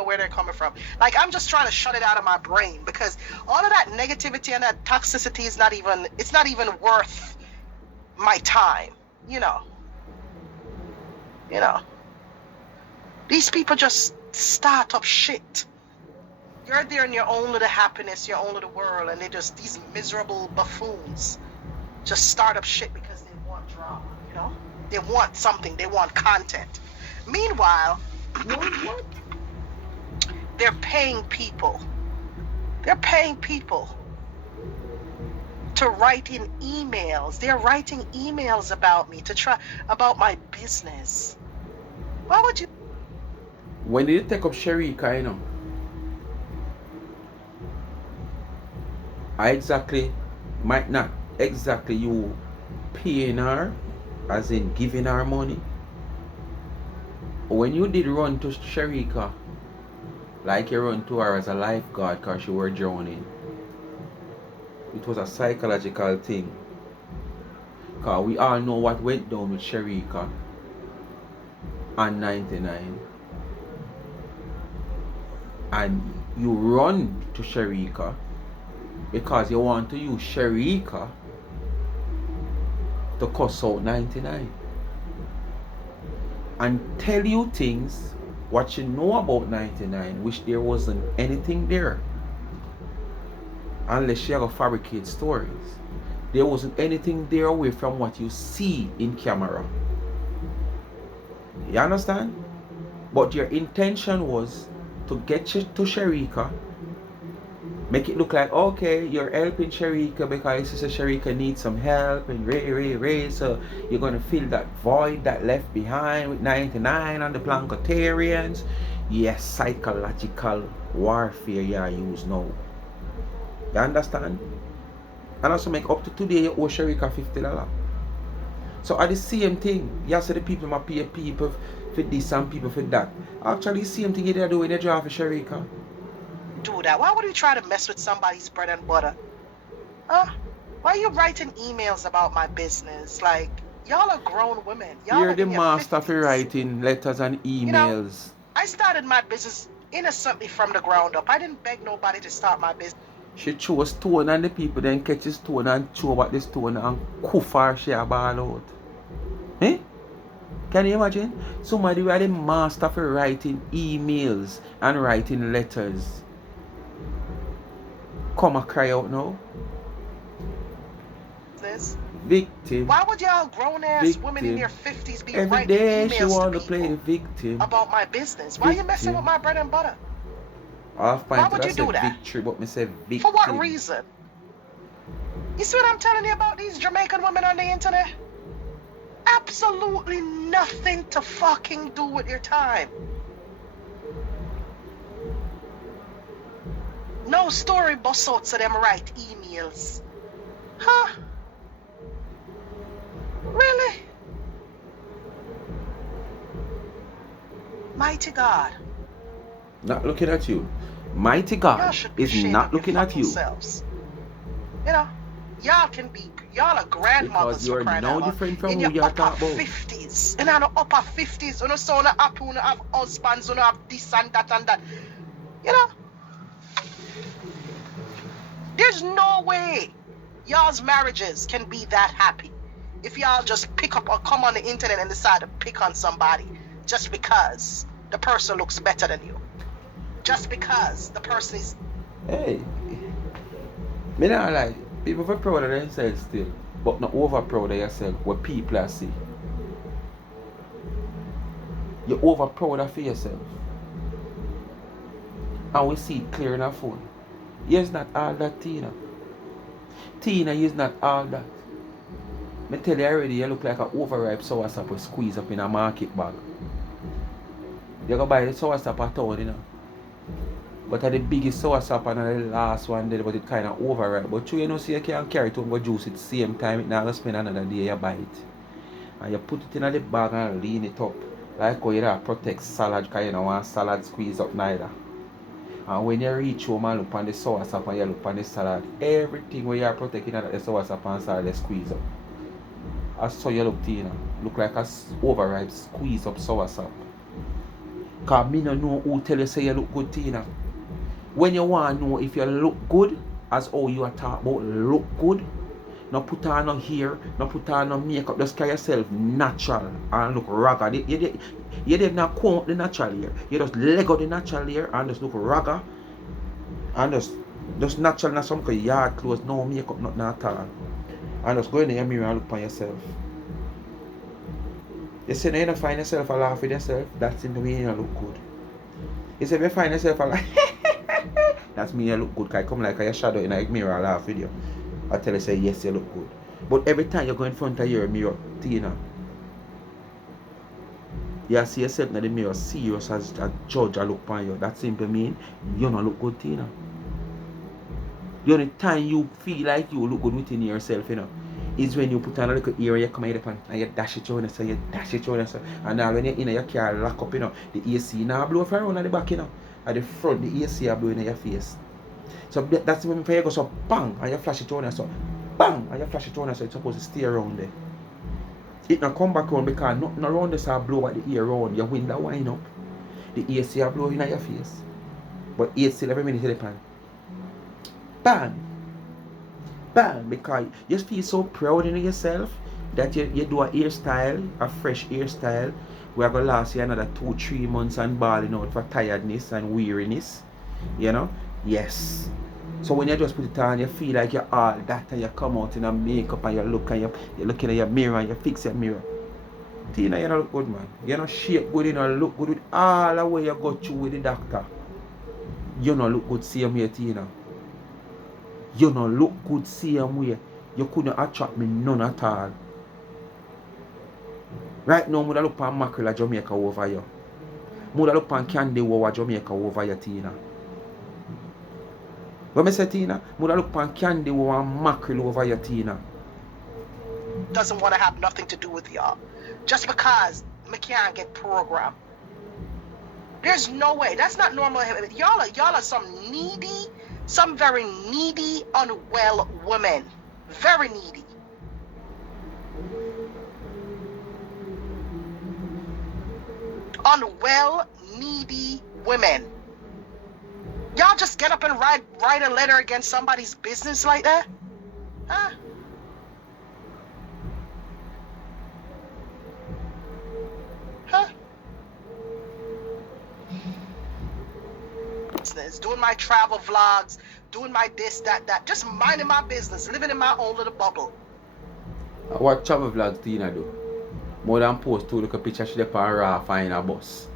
where they're coming from. Like, I'm just trying to shut it out of my brain because all of that negativity and that toxicity is not even worth my time, You know, these people just start up shit. You're there in your own little happiness, your own little world, and these miserable buffoons just start up shit because they want drama, you know? They want something, they want content. Meanwhile, they're paying people. They're paying people to write in emails. They're writing emails about me, about my business. Why would you? When did you take up Sharika, you know? Might not exactly you paying her, as in giving her money. When you did run to Sharika, like you run to her as a lifeguard because she were drowning, it was a psychological thing. Because we all know what went down with Sharika on 99. And you run to Sharika because you want to use Sharika to cuss out 99 and tell you things what you know about 99, which there wasn't anything there, unless she ever fabricate stories. There wasn't anything there away from what you see in camera. You understand? But your intention was to get you to Sharika, make it look like, okay, you're helping Sharika because Sister Sharika needs some help and so you're going to fill that void that left behind with 99 on the Plancotarians. Yes, psychological warfare you use now. You understand? And also make up to today you owe Sharika $50. So at the same thing, you say the people might pay people for this and people for that. Actually the same thing you're doing, you draw for Sharika. Do that. Why would you try to mess with somebody's bread and butter? Huh? Why are you writing emails about my business? Like, y'all are grown women. You're the master for writing letters and emails. You know, I started my business innocently from the ground up. I didn't beg nobody to start my business. She threw a stone and the people then catch a stone and throw back the stone and kufar she a ball out. Eh? Can you imagine? Somebody who are the master for writing emails and writing letters come and cry out now? This victim. Why would y'all grown ass women in their 50s be every writing day emails she want to to play the victim about my business? Why are you messing with my bread and butter? Why would you do that? Victory, but me say victim. For what reason? You see what I'm telling you about these Jamaican women on the internet? Absolutely nothing to fucking do with your time. No story bust out to them write emails. Huh? Really? Mighty God. Not looking at you. Mighty God is not looking at you. Selves. You know, y'all can be, y'all are grandmothers because you're no different from who you're talking about. 50s. And in the upper 50s, you know, so you have husbands, you have this and that and that. You know? There's no way y'all's marriages can be that happy if y'all just pick up or come on the internet and decide to pick on somebody just because the person looks better than you. Just because the person is... Hey, me not like, people are proud of themselves still, but not over proud of yourself, what people are see. You're over proud of yourself. And we see it clear in our phone. Yes, not all that, Tina. Tina is not all that. Me tell you already, you look like an overripe soursop with squeeze up in a market bag. You go buy the soursop at town, you know. But the biggest soursop and the last one there, but it kind of overripe. But you know, see, you can carry it home, go juice it same time, it not going to spend another day, you buy it. And you put it in the bag and lean it up. Like how you protect salad, because you don't want salad squeeze up neither. And when you reach home and look on the soursop and you look on the salad, everything where you are protecting at the soursop and salad, they squeeze up. That's how you look, Tina. Look like a overripe squeeze up soursop. Because me don't know who tell you say you look good, Tina. When you want to know if you look good, as how you are talking about look good, No put on no hair, no put on no makeup. Just carry yourself natural and look ragged. You did not comb the natural hair. You just leg out the natural hair and just look ragged. And just natural, not some kind of yard clothes, no makeup, nothing at all. And just go in the mirror and look on yourself. You say no, you don't find yourself and laugh with yourself, that's in the way you look good. You say if you find yourself and laugh, that's me you look good, because I come like a shadow in a mirror and laugh with you. I tell you, say yes, you look good. But every time you go in front of your mirror, Tina, you see yourself in the mirror serious as a judge and look upon you. That simply means you don't look good, Tina. The only time you feel like you look good within yourself, you know, is when you put on a little ear, you come out and you dash it on yourself, you dash it on yourself. And now when you're in your car lock up, you know, the AC now blow from around at the back, you know. At the front, the AC are blowing in your face. So that's when you go so bang, and you flash it on yourself. Bang, and you flash it on yourself, it's supposed to stay around there. It not come back around because nothing around this are blow at the ear around. Your window wind up. The AC are blowing in your face. But it's still every minute in the pan. Bang! Bang! Because you feel so proud in yourself that you do a hairstyle, a fresh hairstyle. We're going to last you another 2-3 months and balling out for tiredness and weariness. You know? Yes. So when you just put it on, you feel like you're all that and you come out in a makeup and you look and you're looking at your mirror and you fix your mirror. Tina, you don't look good, man. You don't shape good, you don't look good with all the way you go through with the doctor. You don't look good same way, Tina. You don't look good same way. You couldn't attract me none at all. Right now, I look on mackerel at Jamaica over you. I look on candy over Jamaica over you, Tina. When I say Tina, I look on candy over mackerel over you, Tina. Doesn't want to have nothing to do with y'all. Just because I can't get programmed. There's no way. That's not normal. Y'all are some needy, some very needy, unwell women. Very needy. Unwell, needy women. Y'all just get up and write a letter against somebody's business like that? Huh? Huh? Doing my travel vlogs, doing my this, that, just minding my business, living in my own little bubble. What travel vlogs Tina do? More than post 2 little pictures she on raw find a bus.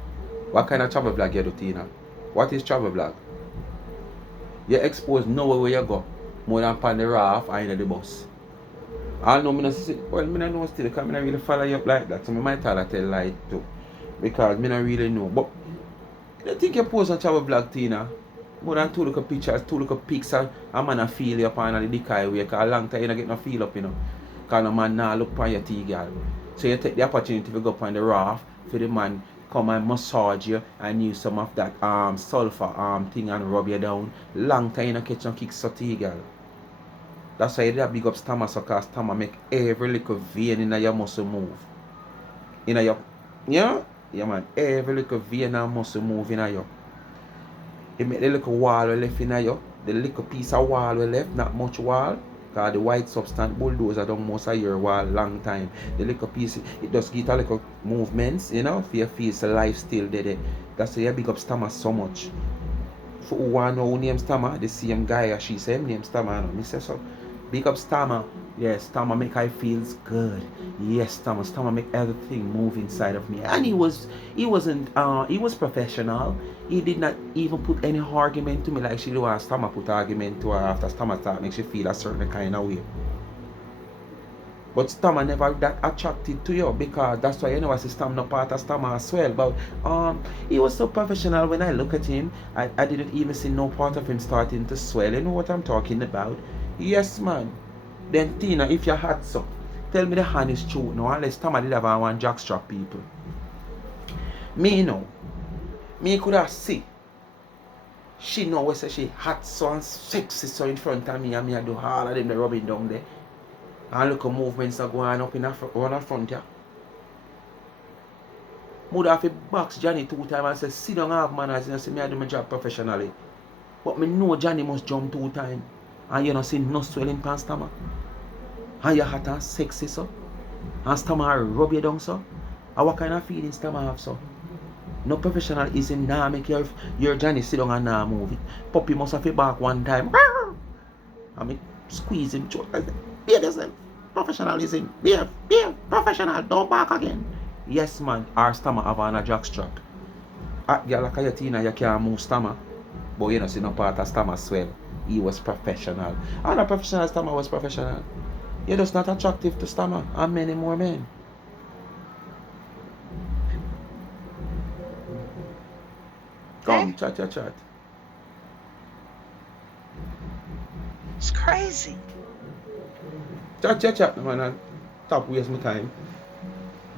What kind of travel vlog you do, Tina? What is travel vlog? You expose nowhere where you go, more than on the raw find the bus. I know me not see, well, me not know still because me not really follow you up like that, so me might tell lie too. Because me not really know. But I think you post a travel vlog, Tina. More than 2 little pictures, 2 little pics, a man a feel you upon the dick highway, because a long time you don't get no feel up, you know. Because no man now look upon your tea girl. So you take the opportunity to go up on the raft for the man come and massage you and use some of that sulfur thing and rub you down. Long time you don't catch no kicks of tea girl. That's why you do big up stammer, so because stammer make every little vein in your muscle move. In your, yeah man, every little vein and muscle move in your. It make the little wall left in you, the little piece of wall left, not much wall. Because the white substance bulldozer done most of your wall long time. The little piece, it just get a little movements, you know, for your face, the life still there. That's why you big up Stammer so much. For who want to know who name Stammer, the same guy as she said name Stammer. I say so. Big up Stammer. Yes, Stammer make I feels good. Yes, Stammer make everything move inside of me. And he was professional. He did not even put any argument to me like she do, and Stammer put argument to her after Stammer start make she feel a certain kind of way. But Stammer never that attracted to you, because that's why you know I see Stammer no part of Stammer as well. But he was so professional. When I look at him, I didn't even see no part of him starting to swell. You know what I'm talking about? Yes, man. Then Tina, if you're hot so, tell me the honest truth now, unless Stammer did have one jackstrap people. Me know. Me could have see. She know we say she hot so and sexy so in front of me, and me I do all of them the rubbing down there. And look at movements are going up in the front here. Would have to box Johnny 2 times and say, sit down have manners and say me I do my job professionally. But me know Johnny must jump 2 times. And you know see no swelling past Stammer. And you're hot and sexy, so. And stomach rub you down, so. And what kind of feelings stomach have, so? No professionalism now make your Johnny sit down and now move it. Puppy must have it back one time. I mean, squeeze him. Be yourself. Professionalism. Be professional. Don't back again. Yes, man. Our stomach have on a jockstrap. Girl like your teen, you can't move stomach. But you know, see no part of stomach swell. He was professional. And a professional stomach was professional. You're just not attractive to stomach and many more men. Come, chat. It's crazy. Chat, man, and stop wasting my time.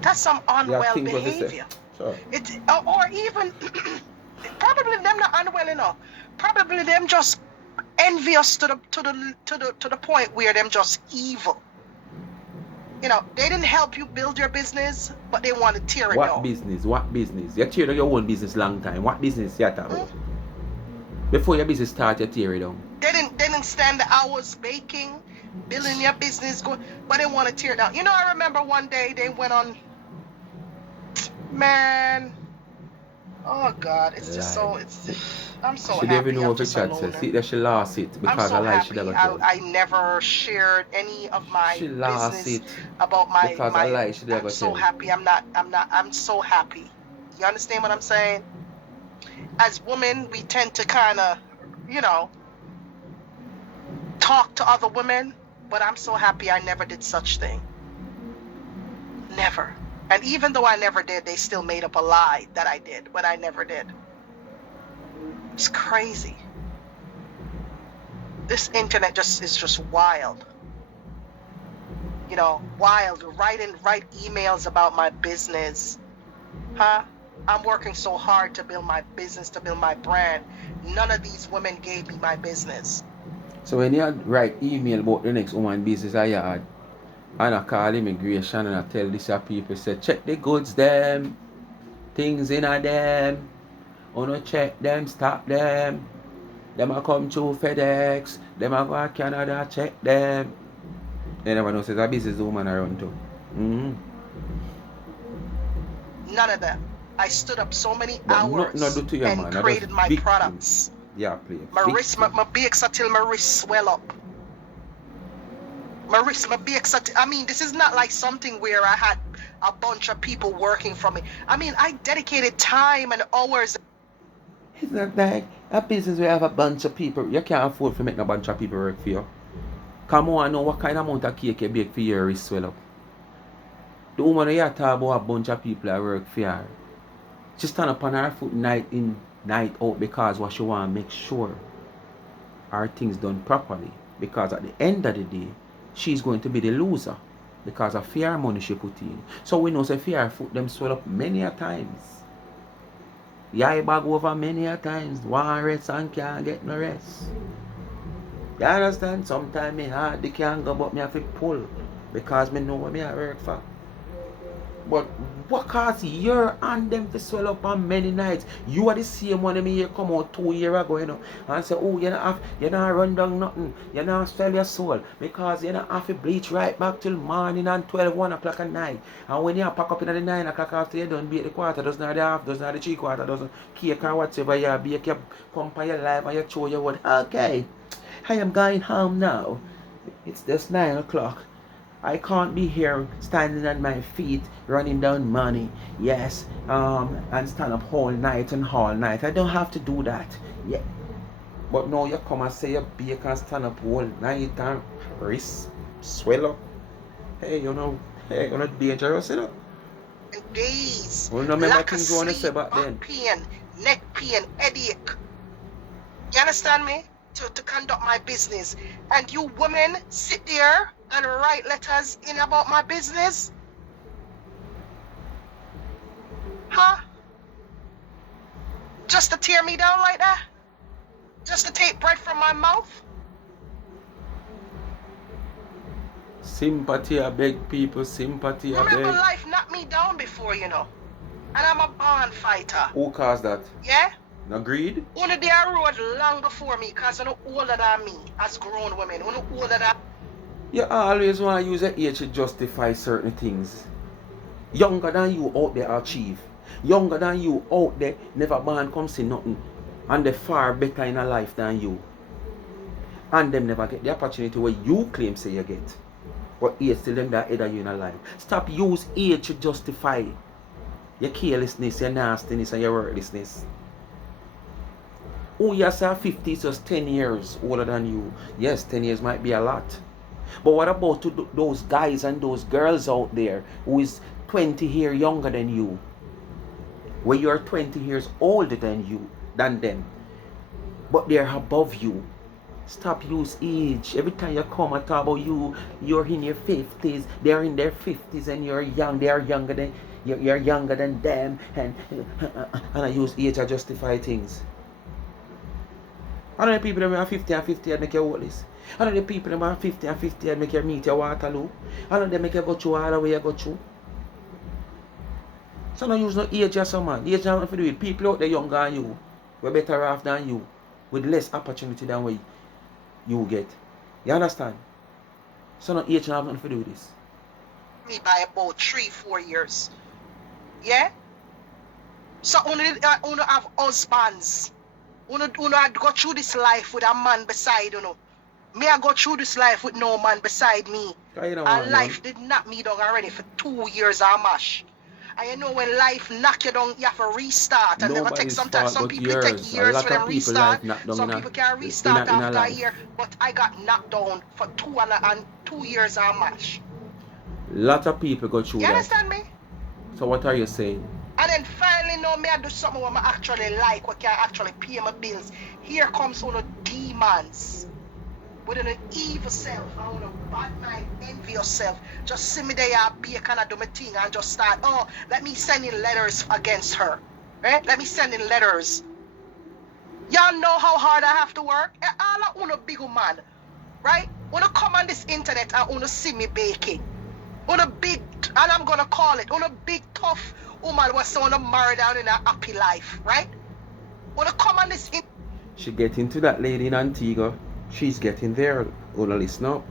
That's some unwell behavior. Sure. Or even probably them not unwell enough. Probably them just envious to the point where them just evil. You know, they didn't help you build your business, but they want to tear it down. What business? You tear down your own business long time. What business you talking about? Before your business start, you tear it down. They didn't stand the hours baking, building your business, but they want to tear it down. You know, I remember one day they went on, man, oh God, it's just so, I'm so happy. She didn't even know if it chat says. See that she lost it because I'm so I happy. I never shared any of my business about my because I lie she never I'm so happy. I'm so happy. You understand what I'm saying? As women, we tend to kind of, you know, talk to other women, but I'm so happy I never did such thing. Never. And even though I never did, they still made up a lie that I did when I never did. It's crazy. This internet is just wild. You know, wild. Write emails about my business. Huh? I'm working so hard to build my business, to build my brand. None of these women gave me my business. So when you write email about the next woman business I had, and I call immigration and I tell these people, say, check the goods them, things in them, wanna check them, stop them. Them a come through FedEx, them a go to Canada, check them. They never know says a business woman around too. None of them. I stood up so many hours and man. created my products. Yeah, please. My wrist, my bakes until my wrist swell up. My wrist, my bakes. I mean, this is not like something where I had a bunch of people working for me. I mean, I dedicated time and hours. It's not like a business where you have a bunch of people. You can't afford to make a bunch of people work for you. Come on, know what kind of amount of cake you bake for your wrist swell up. The woman you talk about a bunch of people that work for her. She stand up on her foot night in, night out because what she want to make sure her things done properly. Because at the end of the day, she's going to be the loser because of fear money she put in. So we know say fear foot them swell up many a times. Yeah, bag over many a times. One rest and can't get no rest. You understand? Sometimes me hard they can't go but me have to pull because me know what me I work for. But what cause you and them to swell up on many nights? You are the same one me here come out 2 years ago, you know, and say, oh, you not run down nothing, you not sell your soul, because you not have to bleach right back till morning and 1 o'clock at night. And when you pack up in the 9 o'clock after you done bake the quarter, doesn't have the half, doesn't have the 3/4, doesn't cake or whatever you bake, you pump on your life and you throw your word. Okay, I am going home now. It's just 9 o'clock. I can't be here standing on my feet, running down money, yes, and stand up all night and all night. I don't have to do that. Yeah. But now you come and say you bake and stand up all night and wrist swell up. Hey, you know dangerous, you know. Days. Well, no remember things you want to say back then. Pain, neck pain, headache. You understand me? To conduct my business. And you women sit there and write letters in about my business? Huh? Just to tear me down like that? Just to take breath from my mouth? Sympathy, I beg people, sympathy, I beg. Remember life knocked me down before, you know. And I'm a born fighter. Who caused that? Yeah? Agreed? Only they rode long before me because they're older than me as grown women. Only older than You always want to use your age to justify certain things. Younger than you out there achieve. Younger than you out there never born come see nothing. And they far better in a life than you. And them never get the opportunity where you claim say you get. But age still them that ahead of you in a life. Stop use age to justify your carelessness, your nastiness and your worthlessness. Oh yes, 50 is just 10 years older than you. Yes, 10 years might be a lot. But what about those guys and those girls out there who is 20 years younger than you? Where you're 20 years older than them. But they're above you. Stop use age. Every time you come and talk about you're in your 50s, they're in their 50s and you're young, they're younger than you're younger than them and I use age to justify things. I know the people that are 50 and 50 and make you this. I know the people that are 50 and 50 and make you meet your Waterloo. I know they make you go through all the way you go through. So don't use no age as a man. Age has nothing to do with people out there younger than you. We're better off than you. With less opportunity than what you get. You understand? So no age has nothing to do with this. Me by about 3-4 years. Yeah? So only have husbands. Uno go through this life with a man beside you. Me I go through this life with no man beside me. And life did knock me down already for 2 years or mash. And you know when life knock you down, you have to restart. And never take sometimes some people take years for them restart. Some people can restart after a year. But I got knocked down for 2 years or mash. Lot of people go through that. You understand me? So what are you saying? And then finally now me I do something what I actually like, what can actually pay my bills. Here comes all the demons. With an evil self, I want to bad mind, envy yourself. Just see me there, be a kind of do my thing and just start, let me send in letters against her. Right? Let me send in letters. Y'all know how hard I have to work? All I want a big man. Right? Wanna come on this internet and wanna see me baking. On a big, and I'm gonna call it, on a big tough woman was someone married out in a happy life, right? Wanna come on this she get into that lady in Antigua. She's getting there. Wanna listen up.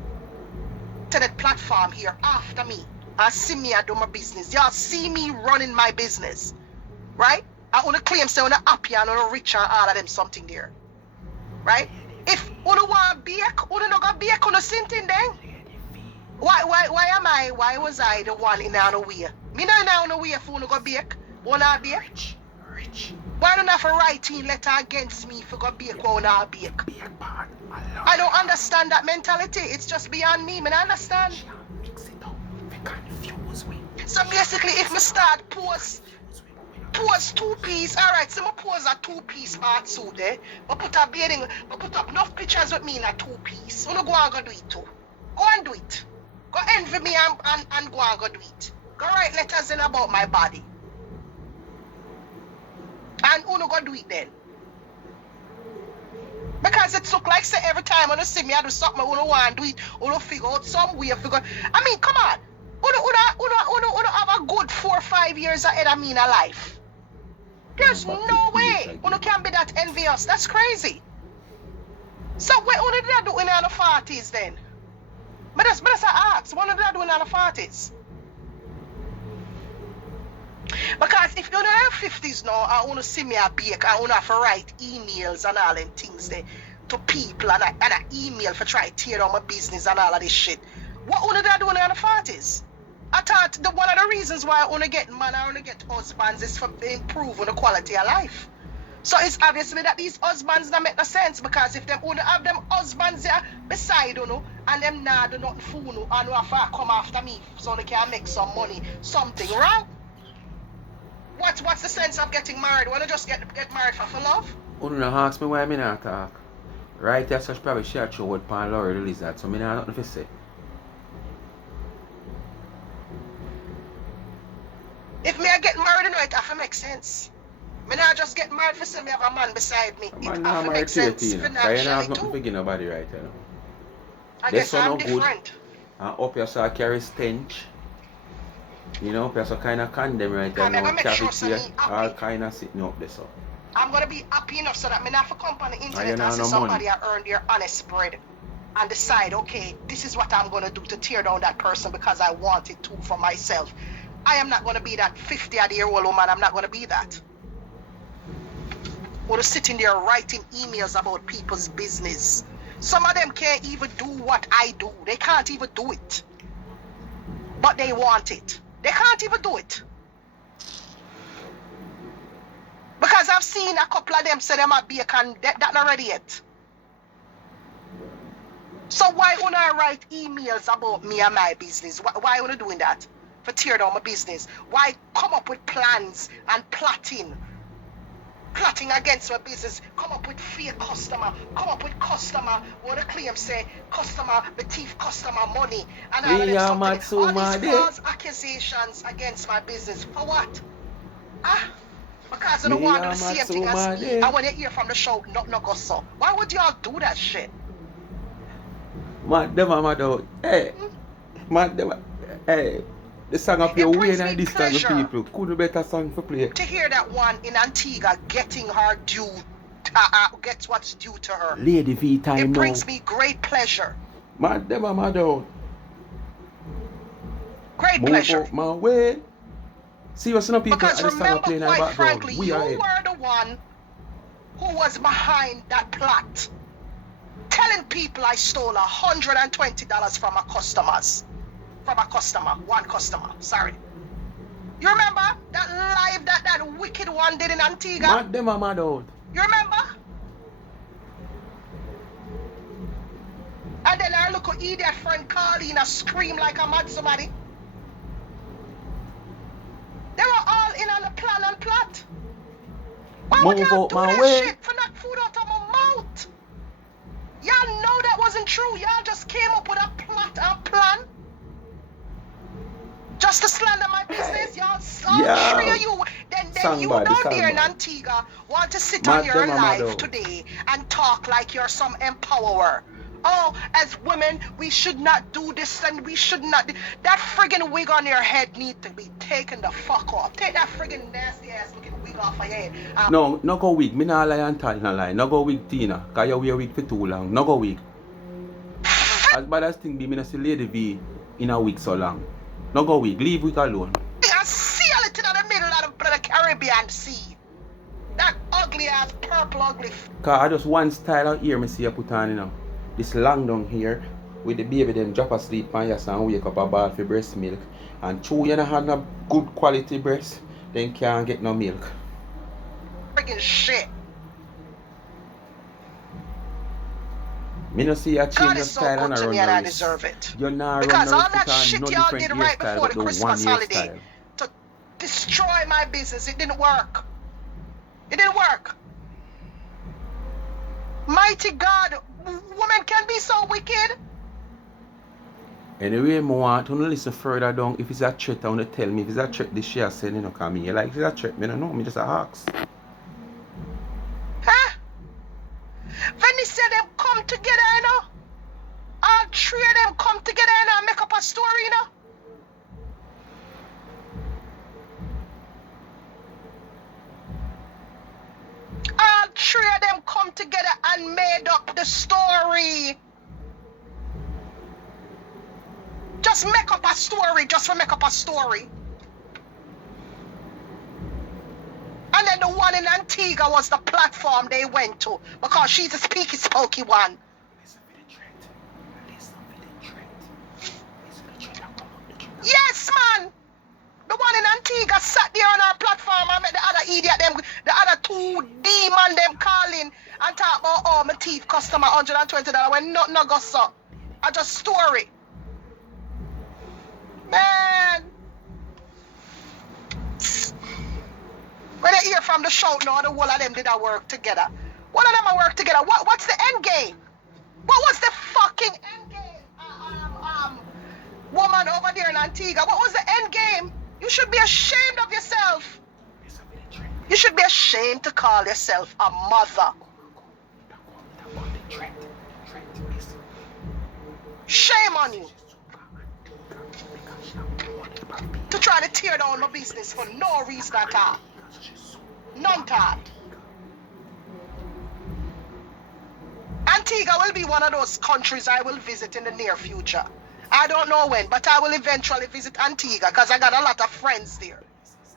Internet platform here after me. And see me I do my business. Y'all see me running my business. Right? I wanna claim say on a happy and on a rich and all of them something there. Right? If you want bake, you not gonna bake on a sinting then. Why was I the one in the way? Me not in the way for you go bake. Wanna bake? Rich. Why don't have a writing letter against me if you go bake or wanna bake? I don't understand that mentality. It's just beyond me. I don't understand. So basically if me start post 2-piece, alright, so I pose a 2-piece part suit there. But put up enough pictures with me in a 2-piece. You know go and go do it too. Go and do it. Go envy me and go and go do it. Go write letters in about my body. And you go do it then. Because it look like say every time you see me I do something you want to do it, you figure out some way figure. I mean, come on. You have a good 4 or 5 years ahead of me in a life. There's no way you can be that envious. That's crazy. So what did I do in the 40s then? But that's ask. What did I do in the 40s? Because if you're in the 50s now, I want to see me a bake, I want to have to write emails and all them things there to people and an email for try to tear down my business and all of this shit. What did I do in the 40s? I thought one of the reasons why I want to get man, I want to get husbands is for improving the quality of life. So it's obviously that these husbands don't make no sense because if them only have them husbands there beside you and them not do nothing for you and you have to come after me so they can make some money, something wrong. What's the sense of getting married? Wanna just get married for love? You don't ask me why I not talk. Right there, such probably share through what Pan Laurie the Lizard, so I have nothing to say. If me I get married, it have to make sense. Me not just get married for say me have a man beside me. It have to make sense financially you have too. nothing to begin nobody right now. I guess I'm different. And up here so I carry stench. You know, up here kind of condemn right there. No cavity, all kind of sitting up there so. I'm gonna be happy enough so that me not for come on the internet and see somebody I earn their honest bread. and decide, okay, this is what I'm going to do to tear down that person because I want it to for myself. I am not going to be that 50-year-old woman. I'm not going to be that. Or to sit in there writing emails about people's business. Some of them can't even do what I do. They can't even do it. But they want it. They can't even do it. Because I've seen a couple of them say them at bacon, that not ready yet. So why would I write emails about me and my business? Why would I doing that? For tear down my business? Why come up with plans and plotting against my business? Come up with fake customer, come up with customer, what the claim say, customer, the thief customer money, and all of them something. All these false accusations against my business. For what? Because I don't want to do the same thing as me. And when you hear from the show, no go so. Why would y'all do that shit? Hey, the song of your way and this time of people. Could be better song for play. To hear that one in Antigua getting her due, gets what's due to her. Lady V time it brings me great pleasure. Great Move pleasure. My way. See what's up people because at the song of playing in the background. Frankly, you were the one who was behind that plot. Telling people I stole $120 from a customer. One customer. Sorry. You remember that live that wicked one did in Antigua? Mad them mad out. You remember? And then our little idiot friend Carlina scream like a mad somebody. They were all in on the plan and plot. Why would y'all do that shit for knock food out of my mouth? Y'all know that wasn't true. Y'all just came up with a plot and plan. Just to slander my business. Y'all three of you. Then you down there in Antigua want to sit on your live today and talk like you're some empowerer. Oh, as women, we should not do this and we should not. That friggin' wig on your head needs to be taken the fuck off. Take that friggin' nasty ass looking wig off of your head. No go wig. Me not lie and tell no lie. No go wig Tina. Cause you wear wig for too long. No go wig. As bad as thing be, me not see Lady V in a wig so long. No go wig. Leave wig alone. I see a little in the middle of the Caribbean Sea. That ugly ass purple ugly. Cause I just one style of ear me see you put on, you know. This long down here with the baby then drop asleep and yes and wake up a ball for breast milk. And true you don't have no good quality breast, then can't get no milk. Freaking shit. Me no see a change of style God and is so good to run me and I deserve it. You're not because all that shit y'all did right before the Christmas holiday to destroy my business, it didn't work. It didn't work. Mighty God, women can be so wicked. Anyway, I want to listen further down. If it's a threat, I want to tell me. If it's a threat, this shit I said, you know, come here. Like, if it's a threat, I don't know. Me just ask. Huh? When they say them come together, you know? All three of them come together, you know, and make up a story, you know? All three of them come together and made up the story. Just make up a story, just to make up a story. And then the one in Antigua was the platform they went to because she's the speaky spokey one. Yes, man. The one in Antigua sat there on our platform and met the other idiot, the other two demon them calling and talk about, oh, my thief customer $120 when nothing no go so. I just story. Man. When I hear from the show now, the whole of them did I work together. One of them I work together. What's the end game? What was the fucking end game? Woman over there in Antigua, what was the end game? You should be ashamed of yourself. You should be ashamed to call yourself a mother. Shame on you. To try to tear down my business for no reason at all. None at all. And Antigua will be one of those countries I will visit in the near future. I don't know when, but I will eventually visit Antigua because I got a lot of friends there.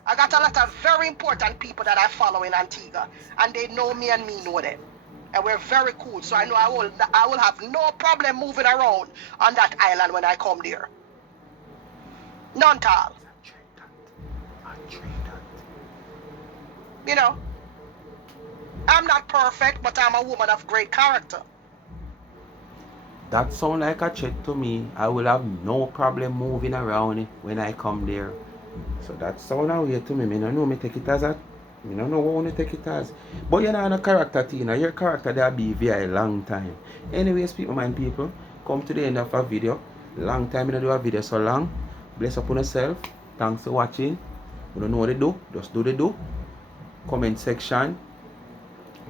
I got a lot of very important people that I follow in Antigua, and they know me and me know them. And we're very cool, so I know I will have no problem moving around on that island when I come there. None at all. You know, I'm not perfect, but I'm a woman of great character. That sound like a threat to me. I will have no problem moving around when I come there. So that sound weird to me. I don't know me take it as a. I don't know what I take it as. But you're not a character, Tina. Your character there be very long time. Anyways, people, mind people, come to the end of a video. Long time I don't do a video so long. Bless upon yourself. Thanks for watching. You don't know what to do. Just do the do. Comment section.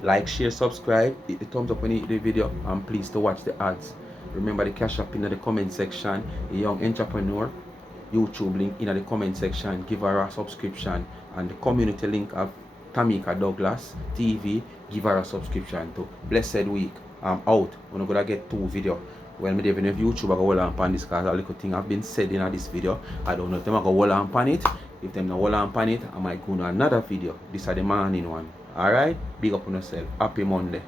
Like, share, subscribe. Hit the thumbs up when you hit the video. And please to watch the ads. Remember the cash up in the comment section. A young entrepreneur. YouTube link in the comment section. Give her a subscription. And the community link of Tamika Douglas TV. Give her a subscription to. Blessed week. I'm out. We're gonna get 2 videos. Well, me even if YouTube I go hold on this because a little thing have been said in this video. I don't know if them I go hold on it. If them not hold on it, I might go to another video. This is the morning one. Alright? Big up on yourself. Happy Monday.